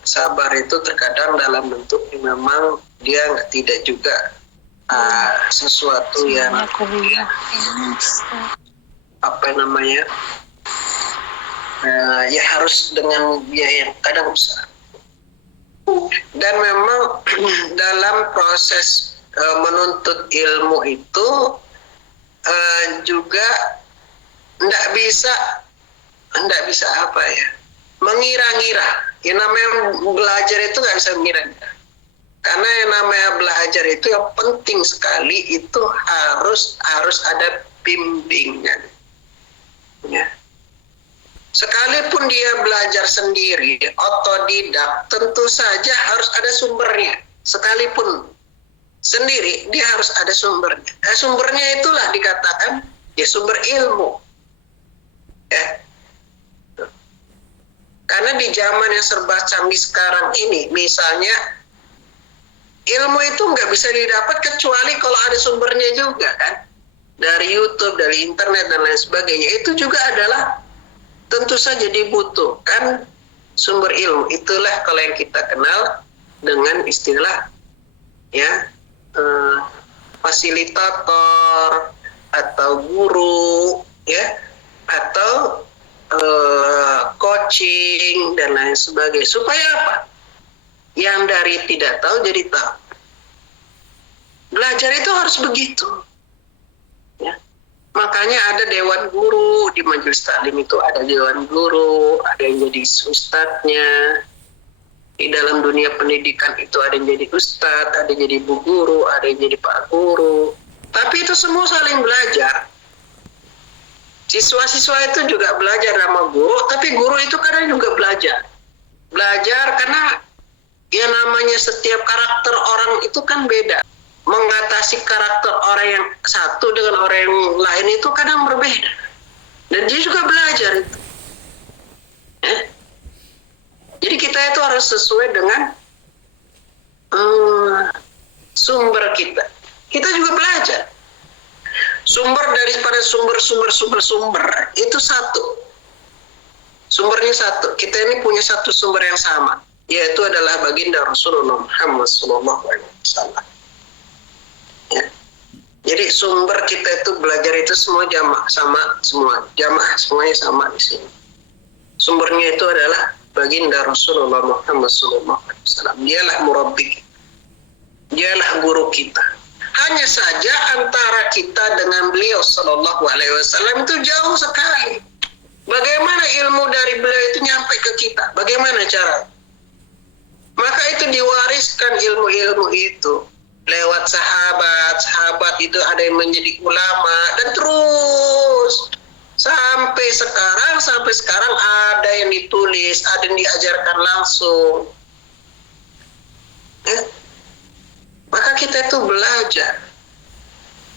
itu terkadang dalam bentuk memang dia tidak juga sesuatu yang apa namanya ya harus dengan biaya yang kadang besar. Dan memang dalam proses menuntut ilmu itu juga tidak bisa apa ya, mengira-ngira. Yang namanya belajar itu nggak bisa mengira-ngira. Karena yang namanya belajar itu yang penting sekali itu harus ada bimbingan. Ya. Sekalipun dia belajar sendiri, otodidak, tentu saja harus ada sumbernya. Sekalipun sendiri, dia harus ada sumbernya. Sumbernya itulah dikatakan ya sumber ilmu. Ya. Karena di zaman yang serba canggih sekarang ini, misalnya ilmu itu nggak bisa didapat kecuali kalau ada sumbernya juga kan. Dari YouTube, dari internet dan lain sebagainya. Itu juga adalah tentu saja dibutuhkan sumber ilmu. Itulah kalau yang kita kenal dengan istilah ya fasilitator atau guru ya atau coaching dan lain sebagainya. Supaya apa? Yang dari tidak tahu jadi tahu. Belajar itu harus begitu. Ya. Makanya ada dewan guru di majelis taklim itu, ada dewan guru, ada yang jadi ustadznya. Di dalam dunia pendidikan itu ada yang jadi ustadz, ada yang jadi bu guru, ada yang jadi pak guru. Tapi itu semua saling belajar. Siswa-siswa itu juga belajar sama guru, tapi guru itu kadang juga belajar. Belajar karena ya namanya setiap karakter orang itu kan beda. Mengatasi karakter orang yang satu dengan orang yang lain itu kadang berbeda. Dan dia juga belajar itu. Jadi kita itu harus sesuai dengan sumber kita. Kita juga belajar. Sumber daripada sumber itu satu. Sumbernya satu. Kita ini punya satu sumber yang sama, yaitu adalah baginda Rasulullah Muhammad SAW. Ya. Jadi sumber kita itu belajar itu semua jamaah sama semua, jamaah semuanya sama di sini. Sumbernya itu adalah baginda Rasulullah Muhammad SAW. Dialah murabbi kita. Dialah guru kita. Hanya saja antara kita dengan beliau Sallallahu Alaihi Wasallam itu jauh sekali. Bagaimana ilmu dari beliau itu nyampe ke kita? Bagaimana cara? Maka itu diwariskan ilmu-ilmu itu lewat sahabat itu ada yang menjadi ulama dan terus sampai sekarang ada yang ditulis, ada yang diajarkan langsung. Ya. Maka kita itu belajar.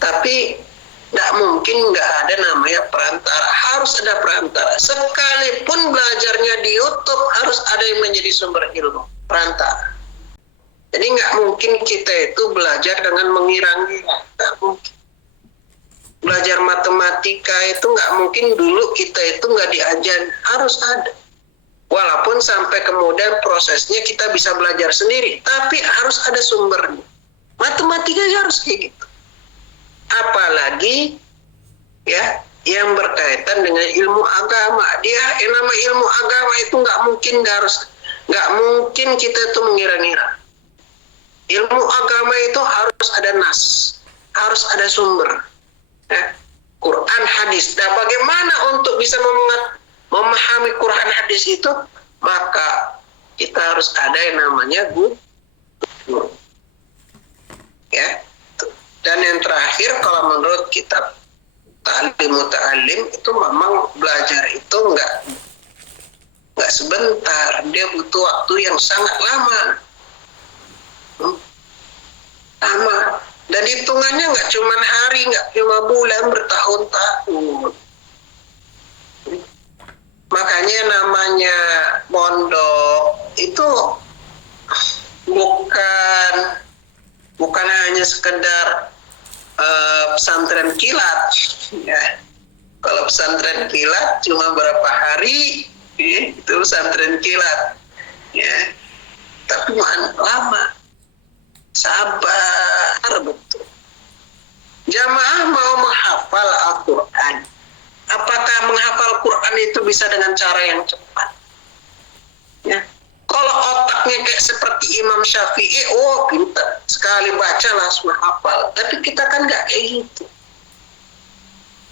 Tapi nggak mungkin nggak ada namanya perantara. Harus ada perantara. Sekalipun belajarnya di YouTube, harus ada yang menjadi sumber ilmu. Perantara. Jadi nggak mungkin kita itu belajar dengan mengira-ngira. Nggak mungkin. Belajar matematika itu nggak mungkin dulu kita itu nggak diajar. Harus ada. Walaupun sampai kemudian prosesnya kita bisa belajar sendiri, tapi harus ada sumbernya. Matematika harus kayak gitu. Apalagi ya yang berkaitan dengan ilmu agama. Dia yang nama ilmu agama itu nggak mungkin kita itu mengira-ngira. Ilmu agama itu harus ada nas, harus ada sumber. Ya. Quran, hadis. Nah, bagaimana untuk bisa memahami Quran hadis itu, maka kita harus ada yang namanya guru. Ya. Dan yang terakhir, kalau menurut kitab Ta'lim Muta'alim itu memang belajar itu nggak sebentar, dia butuh waktu yang sangat lama. Lama. Dan hitungannya nggak cuma hari, nggak cuma bulan, bertahun-tahun. Makanya namanya pondok itu bukan hanya sekedar pesantren kilat. Ya. Kalau pesantren kilat cuma berapa hari, itu pesantren kilat. Ya. Tapi lama, sabar betul. Jamaah mau menghafal Al-Quran. Apakah menghafal Quran itu bisa dengan cara yang cepat? Ya. Kalau otaknya kayak seperti Imam Syafi'i, pintar sekali baca langsung hafal. Tapi kita kan nggak kayak gitu.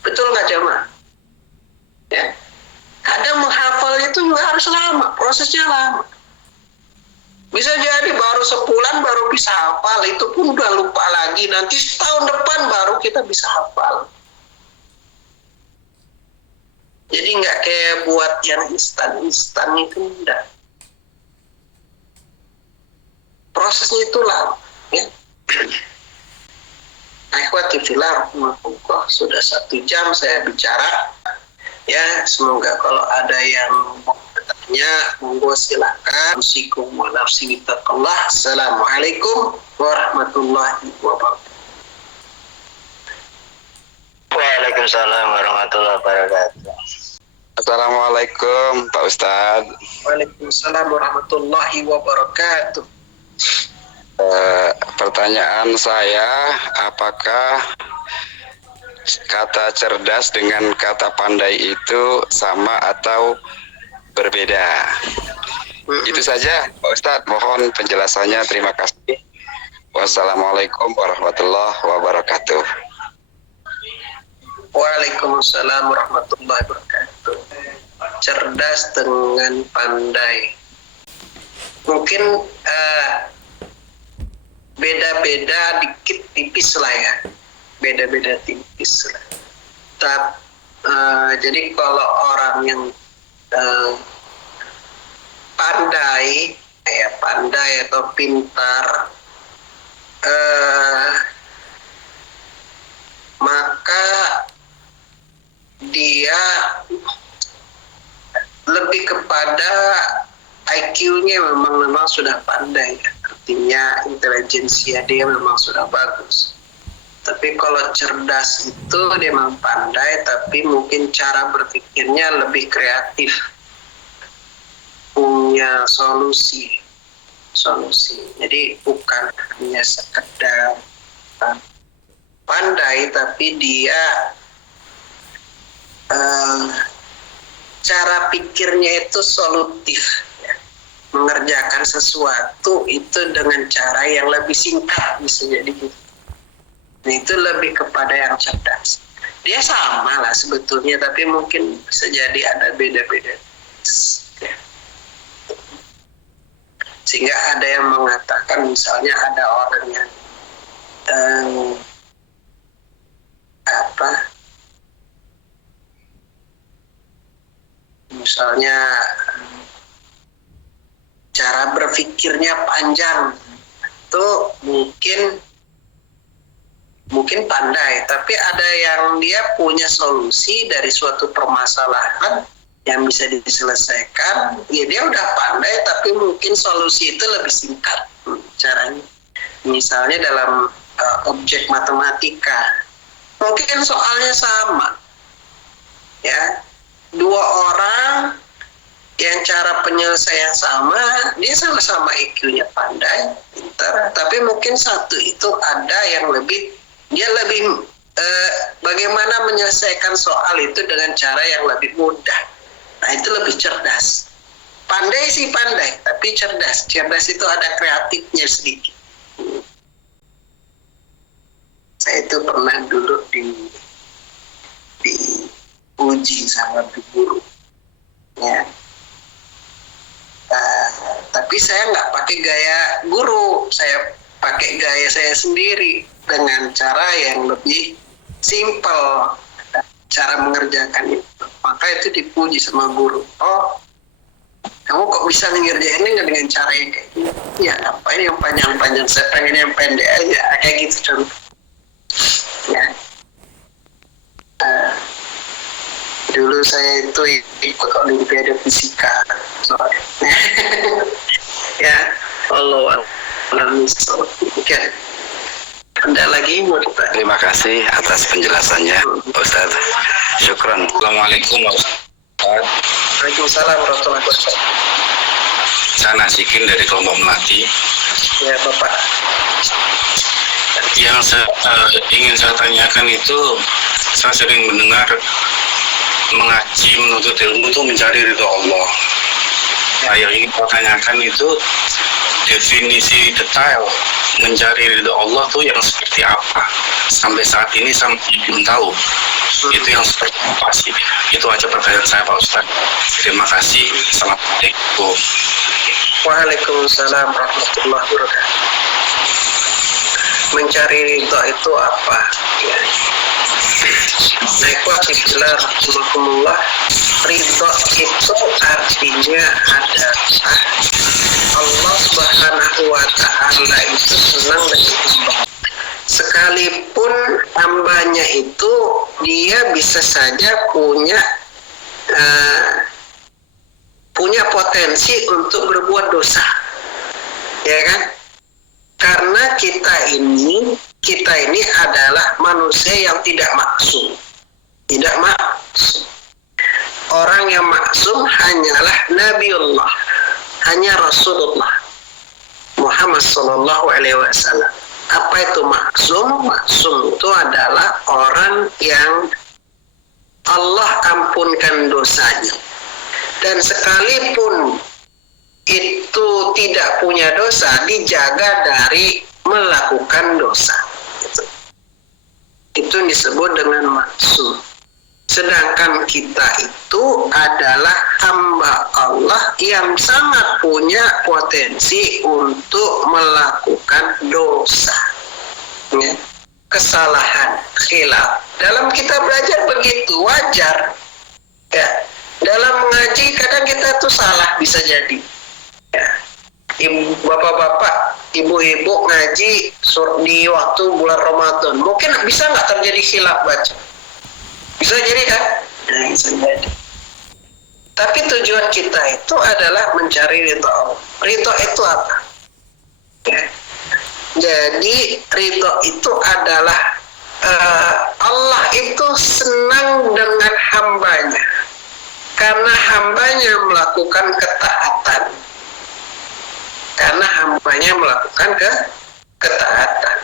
Betul nggak jamaah? Ya. Kadang menghafalnya itu juga harus lama, prosesnya lama. Bisa jadi baru sebulan baru bisa hafal, itu pun udah lupa lagi. Nanti setahun depan baru kita bisa hafal. Jadi nggak kayak buat yang instan itu enggak. Prosesnya itu lama. Ya. Ikhwati fillah, sudah 1 jam saya bicara. Ya, semoga kalau ada yang mau bertanya, monggo silakan. Usikum wa nafsi bittaqallah. Assalamualaikum warahmatullahi wabarakatuh. Waalaikumsalam warahmatullahi wabarakatuh. Assalamualaikum Pak Ustadz. Waalaikumsalam warahmatullahi wabarakatuh. Pertanyaan saya, apakah kata cerdas dengan kata pandai itu sama atau berbeda? Itu saja Pak Ustadz, mohon penjelasannya. Terima kasih. Wassalamualaikum warahmatullahi wabarakatuh. Waalaikumsalam warahmatullahi wabarakatuh. Cerdas dengan pandai. Mungkin beda-beda dikit tipis lah ya. Beda-beda tipis lah. Jadi kalau orang yang pandai atau pintar, maka dia lebih kepada IQ-nya memang sudah pandai, artinya intelijensia dia memang sudah bagus. Tapi kalau cerdas itu dia memang pandai, tapi mungkin cara berpikirnya lebih kreatif, punya solusi. Jadi bukan hanya sekedar pandai, tapi dia cara pikirnya itu solutif, ya. Mengerjakan sesuatu itu dengan cara yang lebih singkat, bisa jadi gitu. Nah, itu lebih kepada yang cerdas. Dia sama lah sebetulnya, tapi mungkin bisa jadi ada beda-beda. Ya. Sehingga ada yang mengatakan, misalnya ada orang yang misalnya cara berpikirnya panjang, itu mungkin pandai, tapi ada yang dia punya solusi dari suatu permasalahan yang bisa diselesaikan. Ya dia udah pandai, tapi mungkin solusi itu lebih singkat caranya. Misalnya dalam objek matematika, mungkin soalnya sama, ya, dua orang yang cara penyelesaian sama, dia sama-sama IQ-nya pandai, pintar, tapi mungkin satu itu ada yang dia lebih bagaimana menyelesaikan soal itu dengan cara yang lebih mudah. Nah, itu lebih cerdas. Pandai sih pandai, tapi cerdas. Cerdas itu ada kreatifnya sedikit. Saya itu pernah dulu diuji sama guru, ya. Tapi saya nggak pakai gaya guru, saya pakai gaya saya sendiri dengan cara yang lebih simpel cara mengerjakan itu. Maka itu dipuji sama guru. Oh, kamu kok bisa ngerjainnya dengan cara yang kayak gini? Ya, apa ini yang panjang-panjang? Saya pengen yang pendek aja, kayak gitu dong. Ya. Dulu saya itu ikut Olimpiade Fisika. Ya, Allah. Oke. Ada lagi mau ditanya? Terima kasih atas penjelasannya, Ustadz. Syukran. Assalamualaikum, Ustadz. Waalaikumsalam warahmatullahi wabarakatuh. Saya Nasikin dari kelompok Melati. Ya, Bapak. Yang ingin saya tanyakan itu, saya sering mendengar mengaji menuntut ilmu itu mencari ridho Allah. Nah, yang ingin saya tanyakan itu definisi detail mencari ridho Allah tuh yang seperti apa? Sampai saat ini saya belum tahu. Itu yang seperti apa sih? Itu aja pertanyaan saya, Pak Ustadz. Terima kasih. Assalamualaikum. Waalaikumsalam warahmatullahi wabarakatuh. Mencari ridho itu apa? Ya. Ikhwatibillah rahimakumullah, ridho itu artinya adalah Allah Subhanahu wa ta'ala itu senang dengan hamba. Sekalipun hambanya itu dia bisa saja punya potensi untuk berbuat dosa, ya kan? Karena kita ini adalah manusia yang tidak maksum. Tidak maksum. Orang yang maksum hanyalah Nabiullah, hanya Rasulullah Muhammad sallallahu alaihi wasallam. Apa itu maksum? Maksum itu adalah orang yang Allah ampunkan dosanya. Dan sekalipun itu tidak punya dosa, dijaga dari melakukan dosa. Itu disebut dengan maksum. Sedangkan kita itu adalah hamba Allah yang sangat punya potensi untuk melakukan dosa, ya, kesalahan, khilaf. Dalam kita belajar begitu wajar, ya. Dalam mengaji kadang kita tuh salah bisa jadi, ya. Bapak-bapak, ibu-ibu ngaji di waktu bulan Ramadan, mungkin bisa nggak terjadi khilaf baca? Bisa jadi kan? Nah, bisa jadi. Tapi tujuan kita itu adalah mencari ridho Allah. Ridho itu apa? Ya. Jadi ridho itu adalah Allah itu senang dengan hambanya karena hambanya melakukan ketaatan. Karena hambanya melakukan ketaatan.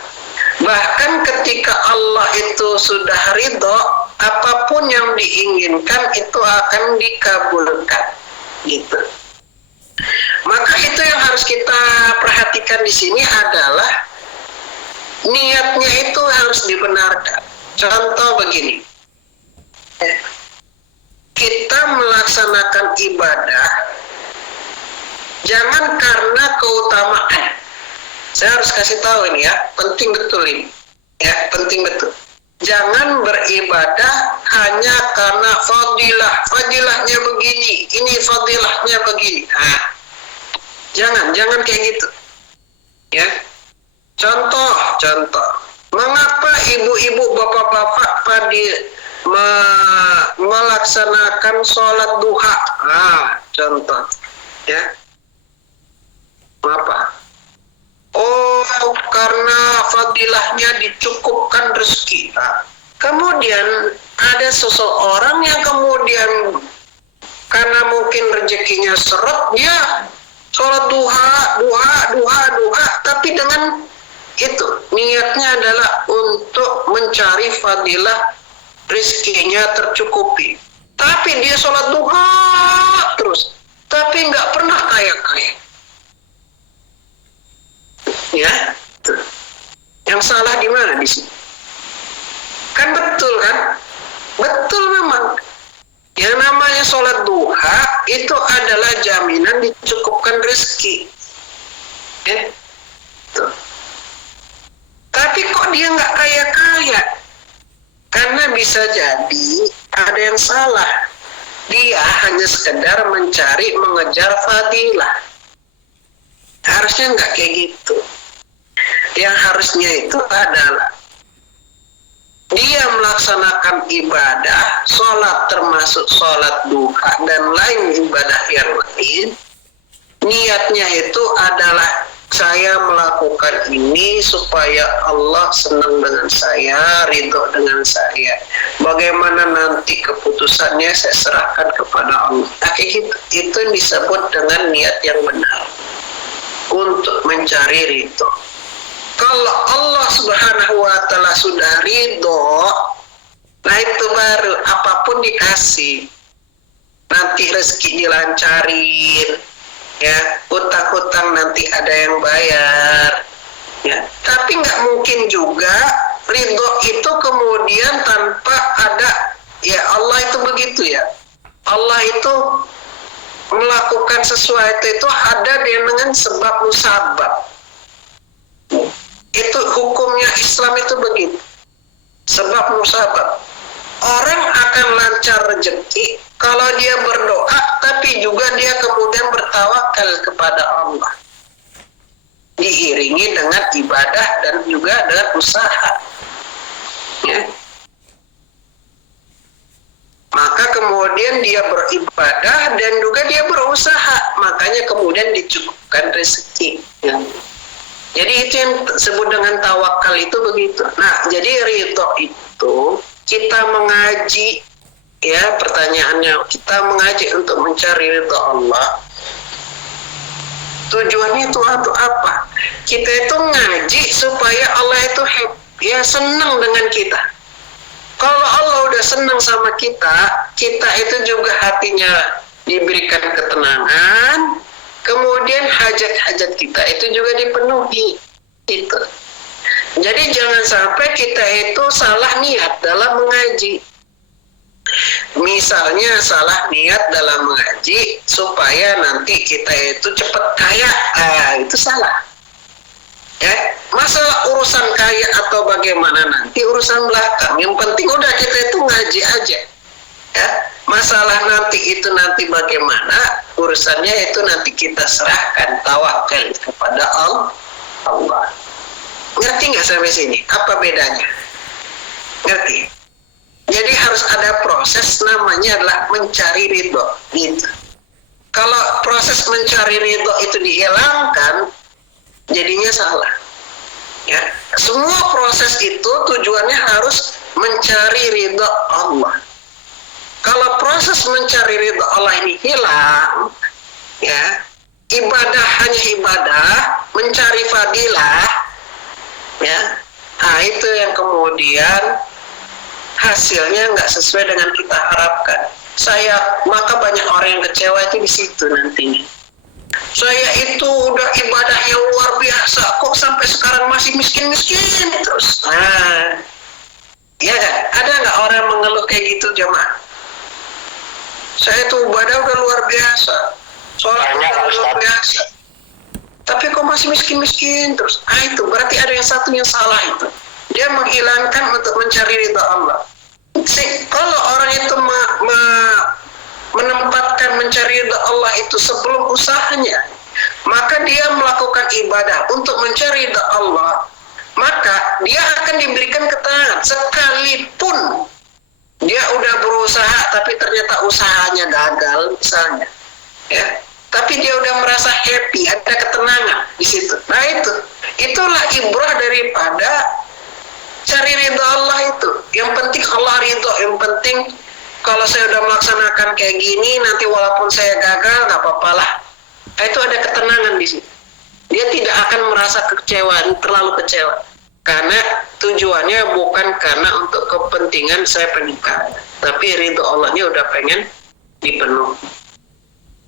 Bahkan ketika Allah itu sudah ridho, apapun yang diinginkan itu akan dikabulkan, gitu. Maka itu yang harus kita perhatikan di sini adalah niatnya itu harus dibenarkan. Contoh begini, kita melaksanakan ibadah jangan karena keutamaan. Saya harus kasih tahu ini ya, penting betul ini. Ya, penting betul. Jangan beribadah hanya karena fadilahnya begini, ini fadilahnya begini. Nah, jangan kayak gitu. Ya. Contoh. Mengapa ibu-ibu, bapak-bapak melaksanakan sholat duha? Contoh. Ya. Mengapa? Oh, karena fadilahnya dicukupkan rezeki. Kemudian ada seseorang yang kemudian karena mungkin rezekinya seret, dia sholat duha, tapi dengan itu niatnya adalah untuk mencari fadilah rezekinya tercukupi. Tapi dia sholat duha terus, tapi nggak pernah kaya. Ya, yang salah di mana di sini? Kan betul kan? Betul memang. Yang namanya sholat duha itu adalah jaminan dicukupkan rezeki. Ya, tuh. Tapi kok dia nggak kaya? Karena bisa jadi ada yang salah. Dia hanya sekedar mengejar fadilah. Harusnya nggak kayak gitu. Yang harusnya itu adalah dia melaksanakan ibadah, sholat termasuk sholat duha dan lain ibadah yang lain. Niatnya itu adalah saya melakukan ini supaya Allah senang dengan saya, ridho dengan saya. Bagaimana nanti keputusannya saya serahkan kepada Allah. Kayak gitu. Itu yang disebut dengan niat yang benar untuk mencari ridho. Kalau Allah Subhanahu wa Ta'ala sudah ridho, nah itu baru apapun dikasih. Nanti rezeki dilancarin, ya, utang-utang nanti ada yang bayar, ya. Tapi nggak mungkin juga ridho itu kemudian tanpa ada, ya Allah itu begitu ya. Allah itu melakukan sesuatu itu ada dengan sebab musabab. Itu hukumnya Islam itu begitu. Sebab musabab. Orang akan lancar rezeki kalau dia berdoa, tapi juga dia kemudian bertawakal kepada Allah. Diiringi dengan ibadah dan juga dengan usaha. Ya. Maka kemudian dia beribadah dan juga dia berusaha. Makanya kemudian dicukupkan rezeki. Ya. Jadi itu yang disebut dengan tawakal itu begitu. Nah, jadi ridho itu kita mengaji, ya pertanyaannya, kita mengaji untuk mencari ridho Allah. Tujuannya itu apa? Kita itu ngaji supaya Allah itu ya senang dengan kita. Kalau Allah udah senang sama kita, kita itu juga hatinya diberikan ketenangan. Kemudian hajat-hajat kita itu juga dipenuhi. Itu. Jadi jangan sampai kita itu salah niat dalam mengaji. Misalnya salah niat dalam mengaji supaya nanti kita itu cepat kaya, itu salah. Ya, masalah urusan kaya atau bagaimana nanti urusan belakang. Yang penting udah kita itu ngaji aja. Ya, masalah nanti bagaimana urusannya itu nanti kita serahkan, tawakal kepada Allah. Ngerti nggak sampai sini? Apa bedanya? Ngerti? Jadi harus ada proses namanya adalah mencari ridho. Gitu. Kalau proses mencari ridho itu dihilangkan, jadinya salah. Ya, semua proses itu tujuannya harus mencari ridho Allah. Kalau proses mencari ridho Allah ini hilang, ya, ibadah hanya ibadah, mencari fadilah, ya, nah itu yang kemudian hasilnya nggak sesuai dengan kita harapkan. Maka banyak orang yang kecewa itu di situ nantinya. Saya itu udah ibadah yang luar biasa, kok sampai sekarang masih miskin terus. Nah, ya kan? Ada nggak orang yang mengeluh kayak gitu, jemaah? Saya tuh ibadah udah luar biasa, sholat udah luar biasa, tapi kok masih miskin terus. Itu berarti ada yang satu yang salah itu. Dia menghilangkan untuk mencari ridha Allah. Kalau orang itu menempatkan mencari ridha Allah itu sebelum usahanya, maka dia melakukan ibadah untuk mencari ridha Allah, maka dia akan diberikan ketenangan sekalipun dia udah berusaha tapi ternyata usahanya gagal misalnya, ya. Tapi dia udah merasa happy, ada ketenangan di situ. Nah itulah ibrah daripada cari ridha Allah itu. Yang penting Allah ridho, yang penting kalau saya udah melaksanakan kayak gini, nanti walaupun saya gagal nggak apa-apalah. Nah, itu ada ketenangan di situ. Dia tidak akan merasa kekecewaan, terlalu kecewa. Karena tujuannya bukan karena untuk kepentingan saya pengen kaya, tapi ridho Allahnya udah pengen dipenuhi.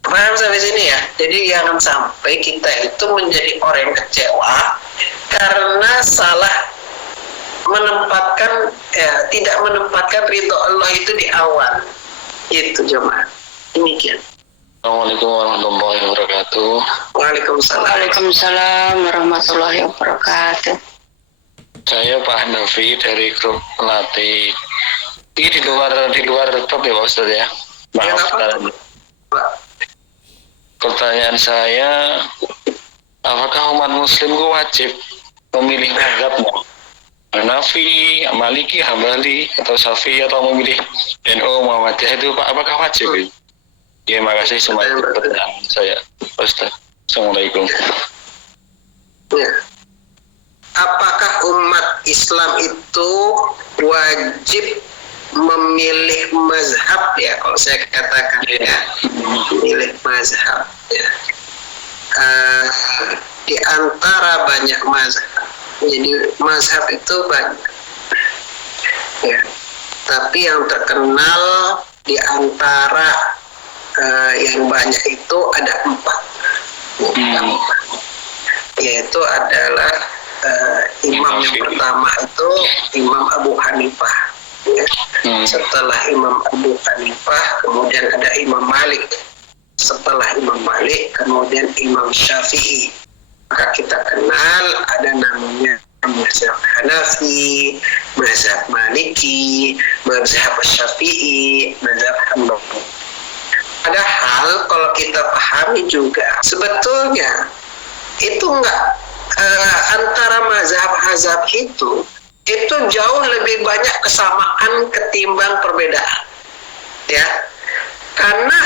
Paham sampai sini ya? Jadi jangan sampai kita itu menjadi orang yang kecewa karena salah menempatkan, tidak menempatkan ridho Allah itu di awal. Itu jemaah. Demikian. Assalamualaikum warahmatullahi wabarakatuh. Waalaikumsalam. Waalaikumsalam warahmatullahi wabarakatuh. Saya Pak Hanafi dari grup pelatih. Ini di luar top ya Pak Ustadz ya. Maaf. Pertanyaan saya, apakah umat muslim itu wajib memilih mazhabnya? Hanafi, Maliki, Hambali, atau Syafi'i, atau memilih NU, Muhammadiyah itu Pak, apakah wajib? Terima kasih semua pertanyaan saya, Ustaz. Assalamualaikum. Ya. Apakah umat Islam itu wajib memilih mazhab, ya kalau saya katakan, ya, memilih mazhab, ya. Di antara banyak mazhab, jadi mazhab itu banyak, ya. Tapi yang terkenal di antara yang banyak itu ada 4, yaitu adalah imam yang pertama itu Imam Abu Hanifah, ya. Setelah Imam Abu Hanifah kemudian ada Imam Malik, setelah Imam Malik kemudian Imam Syafi'i. Maka kita kenal ada namanya mazhab Hanafi, mazhab Maliki, mazhab Syafi'i, mazhab Hambali. Padahal kalau kita pahami juga sebetulnya itu enggak, antara mazhab-mazhab itu jauh lebih banyak kesamaan ketimbang perbedaan, ya. Karena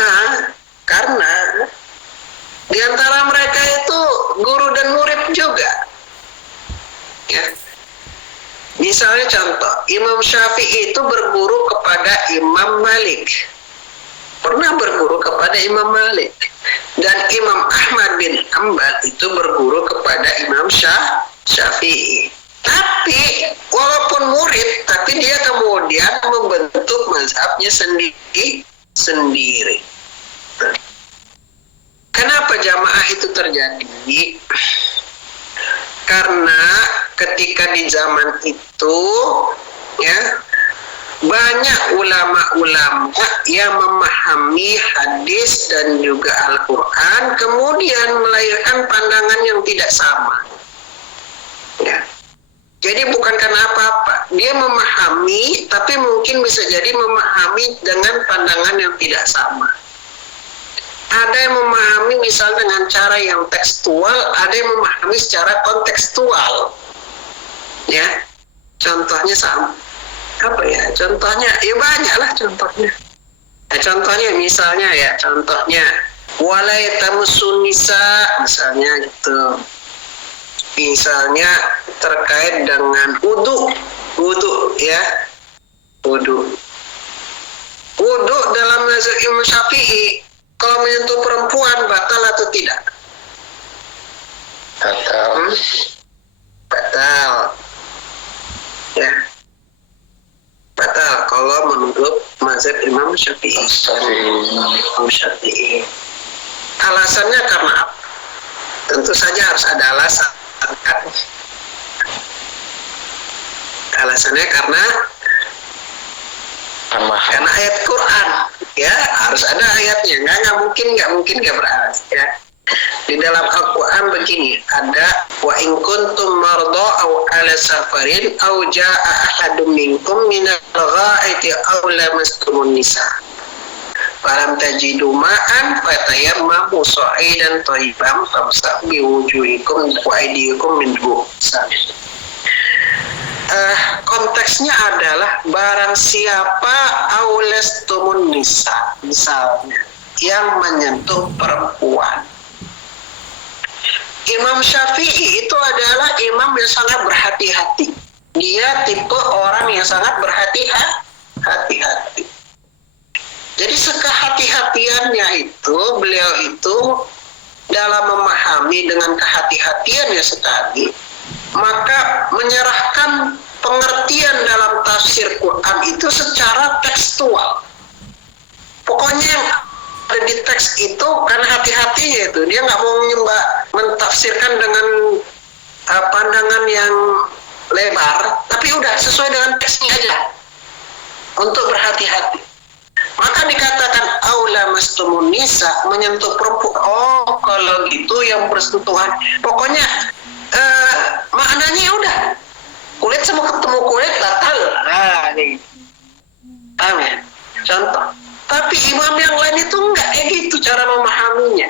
di antara mereka itu guru dan murid juga, ya. Misalnya contoh, Imam Syafi'i itu berguru kepada Imam Malik, pernah berguru kepada Imam Malik, dan Imam Ahmad bin Hanbal itu berguru kepada Imam Syafi'i. Tapi walaupun murid, tapi dia kemudian membentuk mazhabnya sendiri. Kenapa jamaah itu terjadi? Karena ketika di zaman itu, ya, banyak ulama-ulama yang memahami hadis dan juga Al-Quran, kemudian melahirkan pandangan yang tidak sama, ya. Jadi bukan karena apa-apa, dia memahami, tapi mungkin bisa jadi memahami dengan pandangan yang tidak sama. Ada yang memahami misalnya dengan cara yang tekstual, ada yang memahami secara kontekstual, ya. Contohnya sama. Apa ya? Contohnya, ya banyak lah contohnya. Nah, contohnya misalnya ya, contohnya walai tamusun nisa, misalnya gitu. Misalnya terkait dengan wudu, ya, wudu dalam mazhab Imam Syafi'i, kalau menyentuh perempuan batal atau tidak? Batal, ya, batal kalau menurut mazhab Imam Syafi'i. Alasannya karena apa? Tentu saja harus ada alasan. Alasannya karena ayat Quran, ya, harus ada ayatnya. Nggak mungkin nggak beralasan, ya. Di dalam Al-Quran begini, ada wa in kuntum marda aw ala safarin aw jaa ahadum minkum minal ghaiti aw lamastumun nisa. falam tajidu ma'an fatayammamu sa'idan thayyiban famsahu biwujuhikum wa aydikum minhu. Konteksnya adalah barang siapa aulestumun nisa, misalnya yang menyentuh perempuan. Imam Syafi'i itu adalah imam yang sangat berhati-hati. Dia tipe orang yang sangat berhati-hati. Jadi sekehati-hatiannya itu, beliau itu dalam memahami dengan kehati-hatiannya sekali, maka menyerahkan pengertian dalam tafsir Quran itu secara tekstual. Pokoknya yang ada di teks itu karena hati-hatinya itu, dia nggak mau mentafsirkan dengan pandangan yang lebar, tapi udah sesuai dengan teksnya aja untuk berhati-hati. Maka dikatakan aula mastumun nisa, menyentuh perempuan. Oh, kalau gitu yang bersentuhan, pokoknya maknanya udah kulit sama ketemu kulit batal. Nah, nih, paham ya? Contoh. Tapi imam yang lain itu enggak kayak gitu cara memahaminya.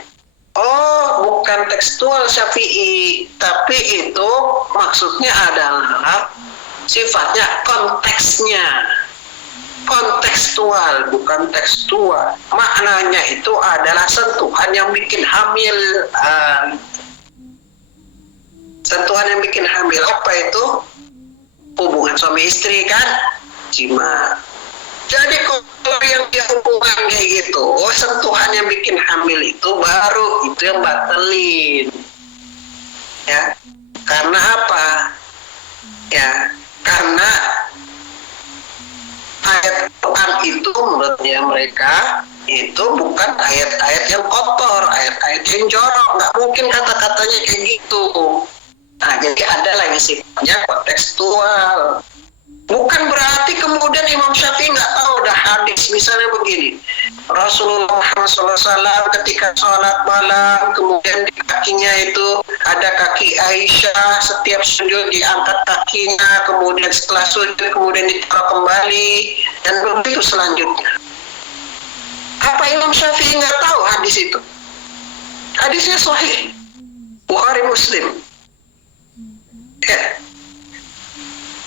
Oh, bukan tekstual Syafi'i, tapi itu maksudnya adalah sifatnya konteksnya. Kontekstual, bukan tekstual. Maknanya itu adalah sentuhan yang bikin hamil. Sentuhan yang bikin hamil apa itu? Hubungan suami istri kan? Jima. Jadi kalau yang dia hubungan kayak gitu, sentuhan yang bikin hamil itu baru itu yang batalin. Ya. Karena apa? Ya, karena ayat Quran itu menurutnya mereka itu bukan ayat-ayat yang kotor, ayat-ayat yang jorok, nggak mungkin kata-katanya kayak gitu. Nah, jadi ada lagi sifatnya kontekstual. Bukan berarti kemudian Imam Syafi'i nggak tahu dah hadis misalnya begini. Rasulullah Muhammad SAW ketika sholat malam, kemudian di kakinya itu ada kaki Aisyah, setiap sujud diangkat kakinya, kemudian setelah sujud kemudian ditaruh kembali, dan begitu selanjutnya. Apa Imam Syafi'i nggak tahu hadis itu? Hadisnya sahih, Bukhari Muslim. Ya.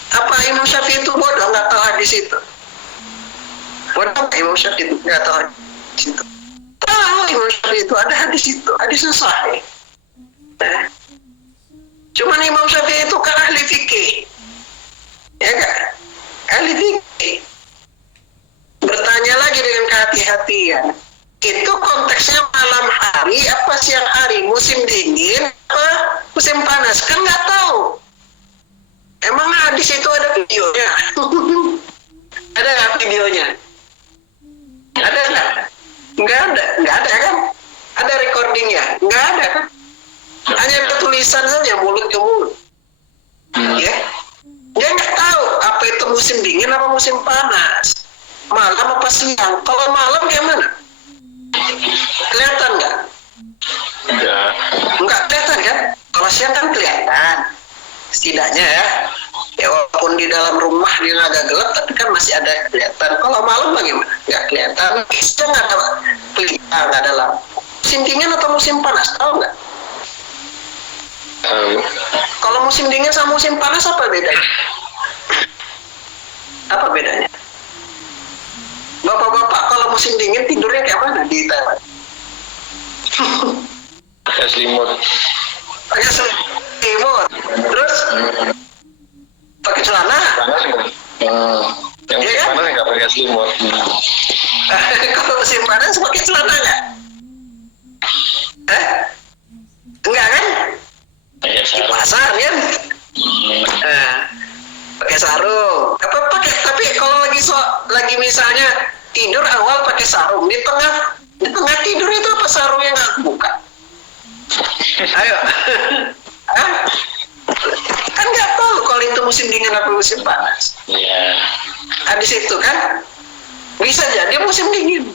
Apa Imam Syafi'i itu bodoh nggak tahu hadis itu? Bodoh Imam Syafi'i itu nggak tahu hadis itu? Tahu Imam Syafi'i itu ada hadis itu, hadisnya sahih. Nah, cuman Imam Syafi'i itu kan ahli fikih, ya kan? Ahli fikih. Bertanya lagi dengan kehati-hatian. Itu konteksnya malam hari apa siang hari, musim dingin apa musim panas, kan nggak tahu. Emang hadis itu ada videonya? Ada nggak videonya? Ada nggak? Nggak ada kan? Ada recordingnya? Nggak ada kan? Hanya ada tulisan saja mulut ke mulut. Ya, dia nggak tahu apa itu musim dingin apa musim panas, malam apa siang. Kalau malam gimana? Kelihatan nggak? Nggak kelihatan kan? Kalau siang kan kelihatan. Setidaknya ya walaupun di dalam rumah dia agak gelap, tapi kan masih ada kelihatan. Kalau malam bagaimana? Nggak kelihatan. Siang nggak ada pelita, nggak ada lampu. Musim dingin atau musim panas, tahu nggak? Kalau musim dingin sama musim panas apa bedanya? Apa bedanya? Bapak-bapak kalau musim dingin tidurnya kayak mana di Thailand? Pakai selimut. Pakai selimut. Terus pakai celana. Panas nggak? Yang musim panas nggak pakai selimut. Kalau musim panas pakai celana nggak? Enggak kan? Di pasar kan? Pakai sarung. Apa pakai? Tapi kalau lagi misalnya tidur awal pakai sarung, di tengah tidur itu apa sarungnya nggak buka? Ayo. Kan nggak tahu kalau itu musim dingin atau musim panas. Iya. Habis itu kan bisa jadi musim dingin.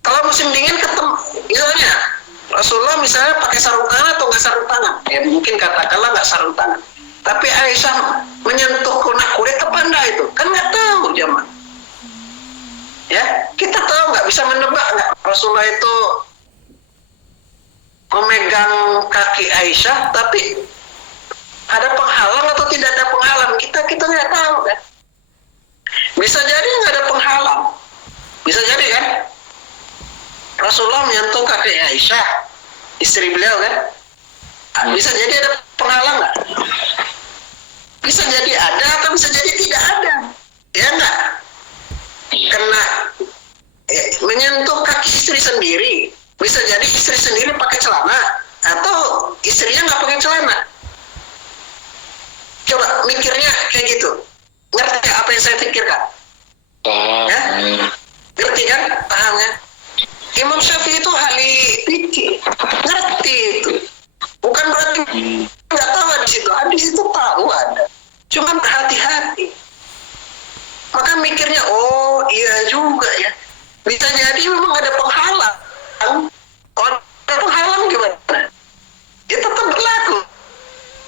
Kalau musim dingin ketemu, misalnya Rasulullah misalnya pakai sarung tangan atau nggak sarung tangan? Ya mungkin katakanlah nggak sarung tangan. Tapi Aisyah menyentuh kulit apa enggak itu? Kan nggak tahu zaman. Ya, kita tahu nggak, bisa menebak nggak Rasulullah itu memegang kaki Aisyah, tapi ada penghalang atau tidak ada penghalang? Kita nggak tahu kan. Bisa jadi nggak ada penghalang, bisa jadi kan Rasulullah menyentuh kaki Aisyah, istri beliau kan. Bisa jadi ada penghalang nggak? Bisa jadi ada atau bisa jadi tidak ada, ya nggak? Karena menyentuh kaki istri sendiri, bisa jadi istri sendiri pakai celana atau istrinya nggak pakai celana. Coba mikirnya kayak gitu, ngerti apa yang saya pikirkan? Ya? Ngerti kan? Paham ya? Imam Syafi'i itu ahli fikih, ngerti itu. Bukan berarti nggak tahu hadis itu. Hadis itu tahu ada, cuma berhati-hati. Maka mikirnya, oh iya juga ya. Bisa jadi memang ada penghalang. Kalau ada penghalang gimana? Ya tetap berlaku.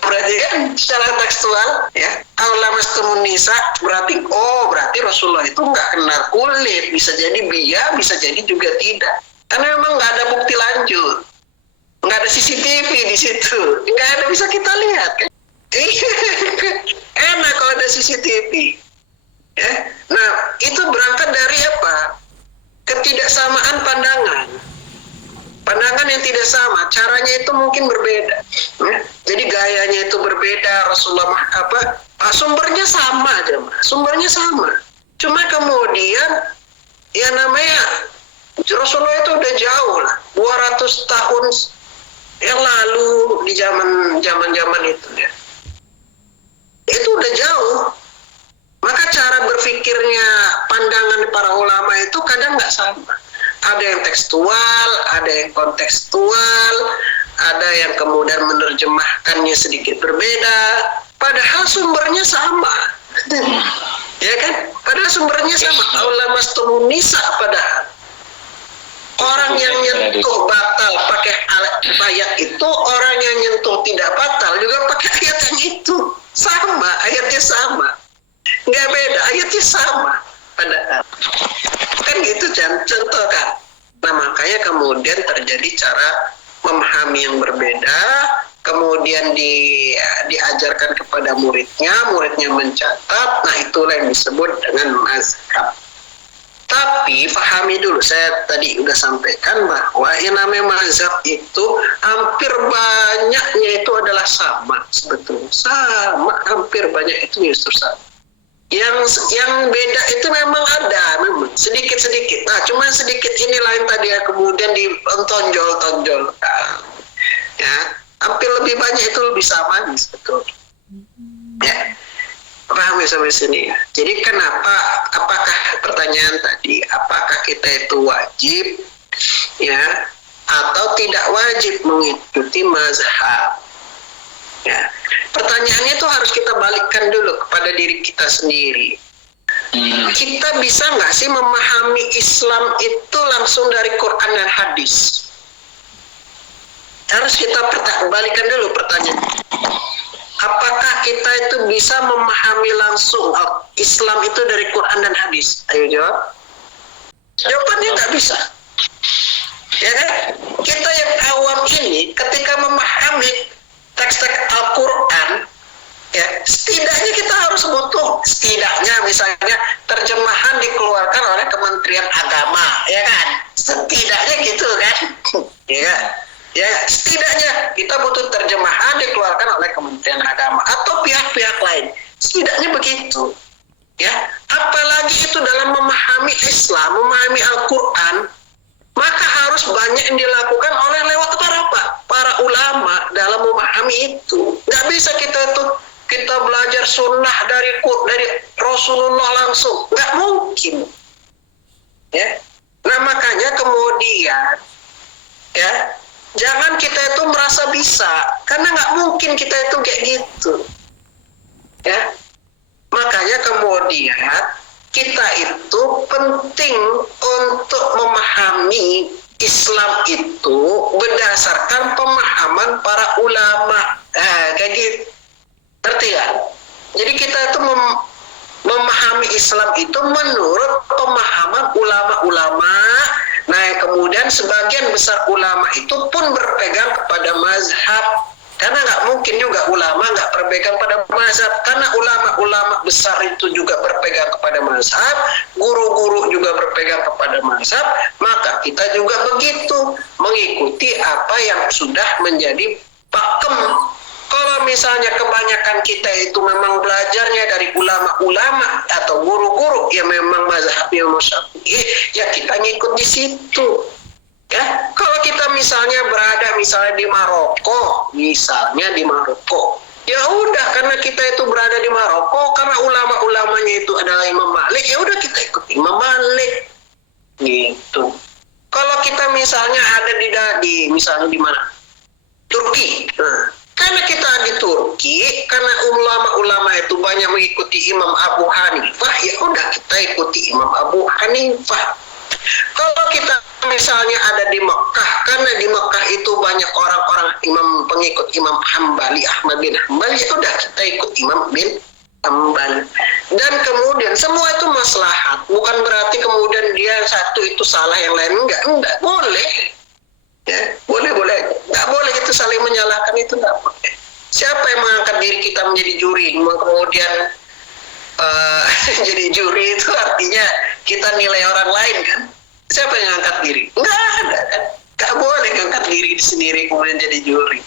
Berarti kan secara tekstual ya, aula mastumun nisa, berarti Rasulullah itu nggak kena kulit. Bisa jadi iya, bisa jadi juga tidak. Karena memang nggak ada bukti lanjut. Nggak ada CCTV di situ. Nggak ada, bisa kita lihat kan. Enak kalau ada CCTV. Ya. Nah, itu berangkat dari apa? Ketidaksamaan pandangan. Pandangan yang tidak sama, caranya itu mungkin berbeda. Ya. Jadi gayanya itu berbeda. Rasulullah sumbernya sama aja, sumbernya sama. Cuma kemudian ya namanya Rasulullah itu udah jauh lah, 200 tahun yang lalu di zaman itu ya. Itu udah jauh. Maka cara berpikirnya, pandangan para ulama itu kadang nggak sama. Ada yang tekstual, ada yang kontekstual, ada yang kemudian menerjemahkannya sedikit berbeda. Padahal sumbernya sama. Ya kan? Padahal sumbernya sama. Ulama mastumun nisa padahal. Orang yang nyentuh batal pakai ayat itu, orang yang nyentuh tidak batal juga pakai ayat yang itu. Sama, ayatnya sama. Nggak beda, ayatnya sama. Padahal kan gitu contoh kan. Nah makanya kemudian terjadi cara memahami yang berbeda, kemudian diajarkan kepada muridnya mencatat. Nah itulah yang disebut dengan mazhab. Tapi pahami dulu, saya tadi udah sampaikan bahwa yang namanya mazhab itu hampir banyaknya itu adalah sama sebetulnya. Sama, hampir banyak itu justru sama. Yang beda itu memang ada, memang sedikit-sedikit. Nah, cuma sedikit inilah yang tadi ya kemudian ditonjol-tonjol. Ya, hampir lebih banyak itu lebih sama sebetulnya. Ya. Paham ya sampai sini ya. Jadi apakah pertanyaan tadi, apakah kita itu wajib ya atau tidak wajib mengikuti mazhab? Ya. Pertanyaannya itu harus kita balikkan dulu kepada diri kita sendiri. Kita bisa nggak sih memahami Islam itu langsung dari Quran dan hadis? Harus kita balikkan dulu pertanyaan. Apakah kita itu bisa memahami langsung Islam itu dari Quran dan hadis? Ayo jawab. Jawabannya nggak bisa. Ya kan? Kita yang awam ini ketika memahami teks-teks Al-Quran, ya setidaknya kita harus butuh, setidaknya misalnya terjemahan dikeluarkan oleh Kementerian Agama, ya kan? Setidaknya gitu kan? Ya, setidaknya kita butuh terjemahan dikeluarkan oleh Kementerian Agama atau pihak-pihak lain. Setidaknya begitu. Ya, apalagi itu dalam memahami Islam, memahami Al-Quran, maka harus banyak yang dilakukan oleh lewat para ulama dalam memahami itu. Nggak bisa kita belajar sunnah dari Rasulullah langsung, nggak mungkin. Ya, nah makanya kemudian ya. Jangan kita itu merasa bisa, karena nggak mungkin kita itu kayak gitu. Ya, makanya kemudian kita itu penting untuk memahami Islam itu berdasarkan pemahaman para ulama. Kayak gitu, ngerti ya? Jadi kita itu memahami memahami Islam itu menurut pemahaman ulama-ulama. Nah, kemudian sebagian besar ulama itu pun berpegang kepada mazhab. Karena nggak mungkin juga ulama nggak berpegang pada mazhab. Karena ulama-ulama besar itu juga berpegang kepada mazhab, guru-guru juga berpegang kepada mazhab, maka kita juga begitu, mengikuti apa yang sudah menjadi pakem. Kalau misalnya kebanyakan kita itu memang belajarnya dari ulama-ulama atau guru-guru yang memang mazhabnya Syafi'i, ya kita ngikut di situ. Ya, kalau kita misalnya berada di Maroko, ya udah, karena kita itu berada di Maroko, karena ulama-ulamanya itu adalah Imam Malik, ya udah kita ikut Imam Malik, gitu. Kalau kita misalnya ada di misalnya di mana? Turki. Nah, karena kita di Turki, karena ulama-ulama itu banyak mengikuti Imam Abu Hanifah, ya udah kita ikuti Imam Abu Hanifah. Kalau kita misalnya ada di Mekah, karena di Mekah itu banyak orang-orang pengikut Imam Hambali, Ahmad bin Hambal, ya udah kita ikut Imam bin Hambal. Dan kemudian semua itu maslahat, bukan berarti kemudian dia satu itu salah yang lain enggak boleh. Ya, boleh, nggak boleh itu saling menyalahkan, itu nggak boleh. Siapa yang mengangkat diri kita menjadi juri, kemudian jadi juri itu artinya kita nilai orang lain kan? Siapa yang angkat diri? Nggak ada kan? Nggak boleh angkat diri sendiri kemudian jadi juri.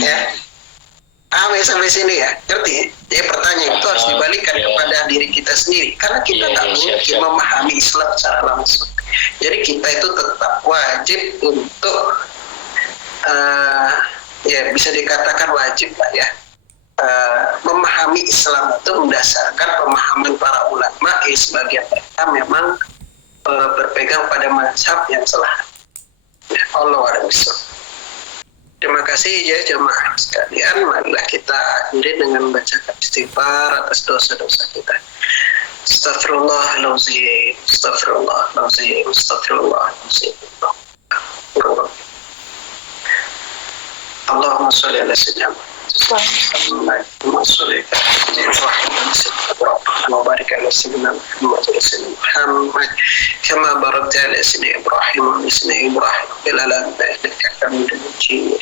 Ya, sampai sini ya, ngerti? Jadi pertanyaan itu harus dibalikan kepada diri kita sendiri, karena kita nggak mungkin memahami Islam secara langsung. Jadi kita itu tetap wajib untuk ya bisa dikatakan wajib lah ya, memahami Islam itu berdasarkan pemahaman para ulama. Sebagian mereka memang berpegang pada mazhab yang salah. Ya, Allahu a'lam. Terima kasih ya jemaah sekalian. Marilah kita akhiri dengan membacakan istighfar atas dosa-dosa kita. Astaghfirullahaladzim, astaghfirullahaladzim, astaghfirullahaladzim. Allahumma sholli ala sayyidina Allahumma sholli ala wa barik ala sayyidina Muhammad kama barakta ala sayyidina Ibrahim wa sayyidina Ibrahim fil alamin innaka Hamidum Majid.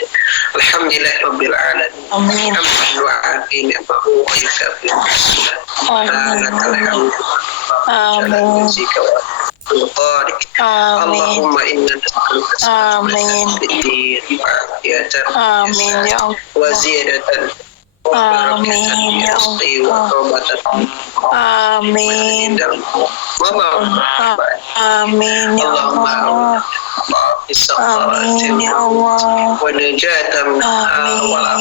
Alhamdulillah rabbil alamin. Amin. Amin. Allahumma inna nas'aluka Amin ya Allah. wa ziyadatan Amin ya Allah. Amin. Amin ya Allah. Amin ya Allah. wa najatan wa la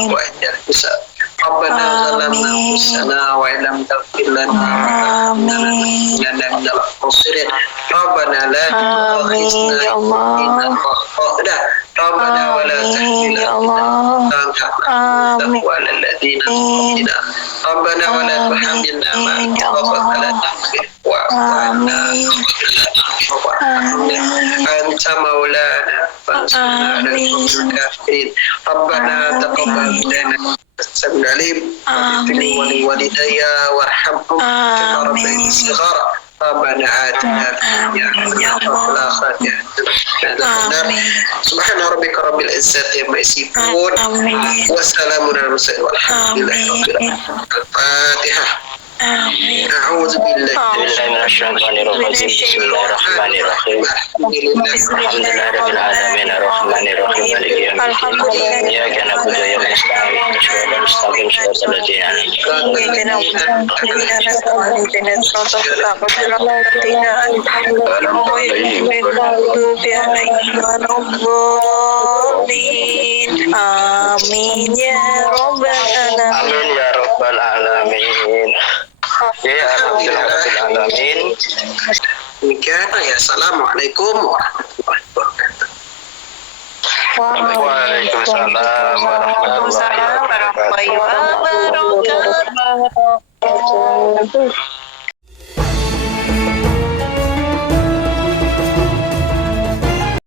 ربنا ظلمنا أنفسنا وإن لم تغفر لنا لنكونن من الخاسرين ربنا لا تؤاخذنا إن أخطأنا ربنا ولا تحمل علينا وعلى الذين أنعمنا ربنا ولا تحملنا ما لا طاقة لنا به واعف عنا أنت مولانا فانصرنا على القوم الكافرين ربنا تقبل منا السميع العليم ولوالدي وارحمهم كما ربياني صغارا ربنا آتنا في الدنيا حسنة وفي الآخرة حسنة سبحان ربك رب العزة عما يصفون وسلام على المرسلين والحمد لله رب العالمين. الفاتحة. أعوذ بالله من الشيطان الرجيم. بسم الله الرحمن الرحيم. الحمد لله رب العالمين الرحمن الرحيم مالك يوم الدين إياك نعبد وإياك نستعين اهدنا المستقيم صراط الذين أنعمت Amin ya Rabbal Alamin. Ya Rabbil Alamin. Demikian ya. Assalamualaikum warahmatullahi wabarakatuh. Waalaikumsalam warahmatullahi wabarakatuh. Warahmatullahi wabarakatuh.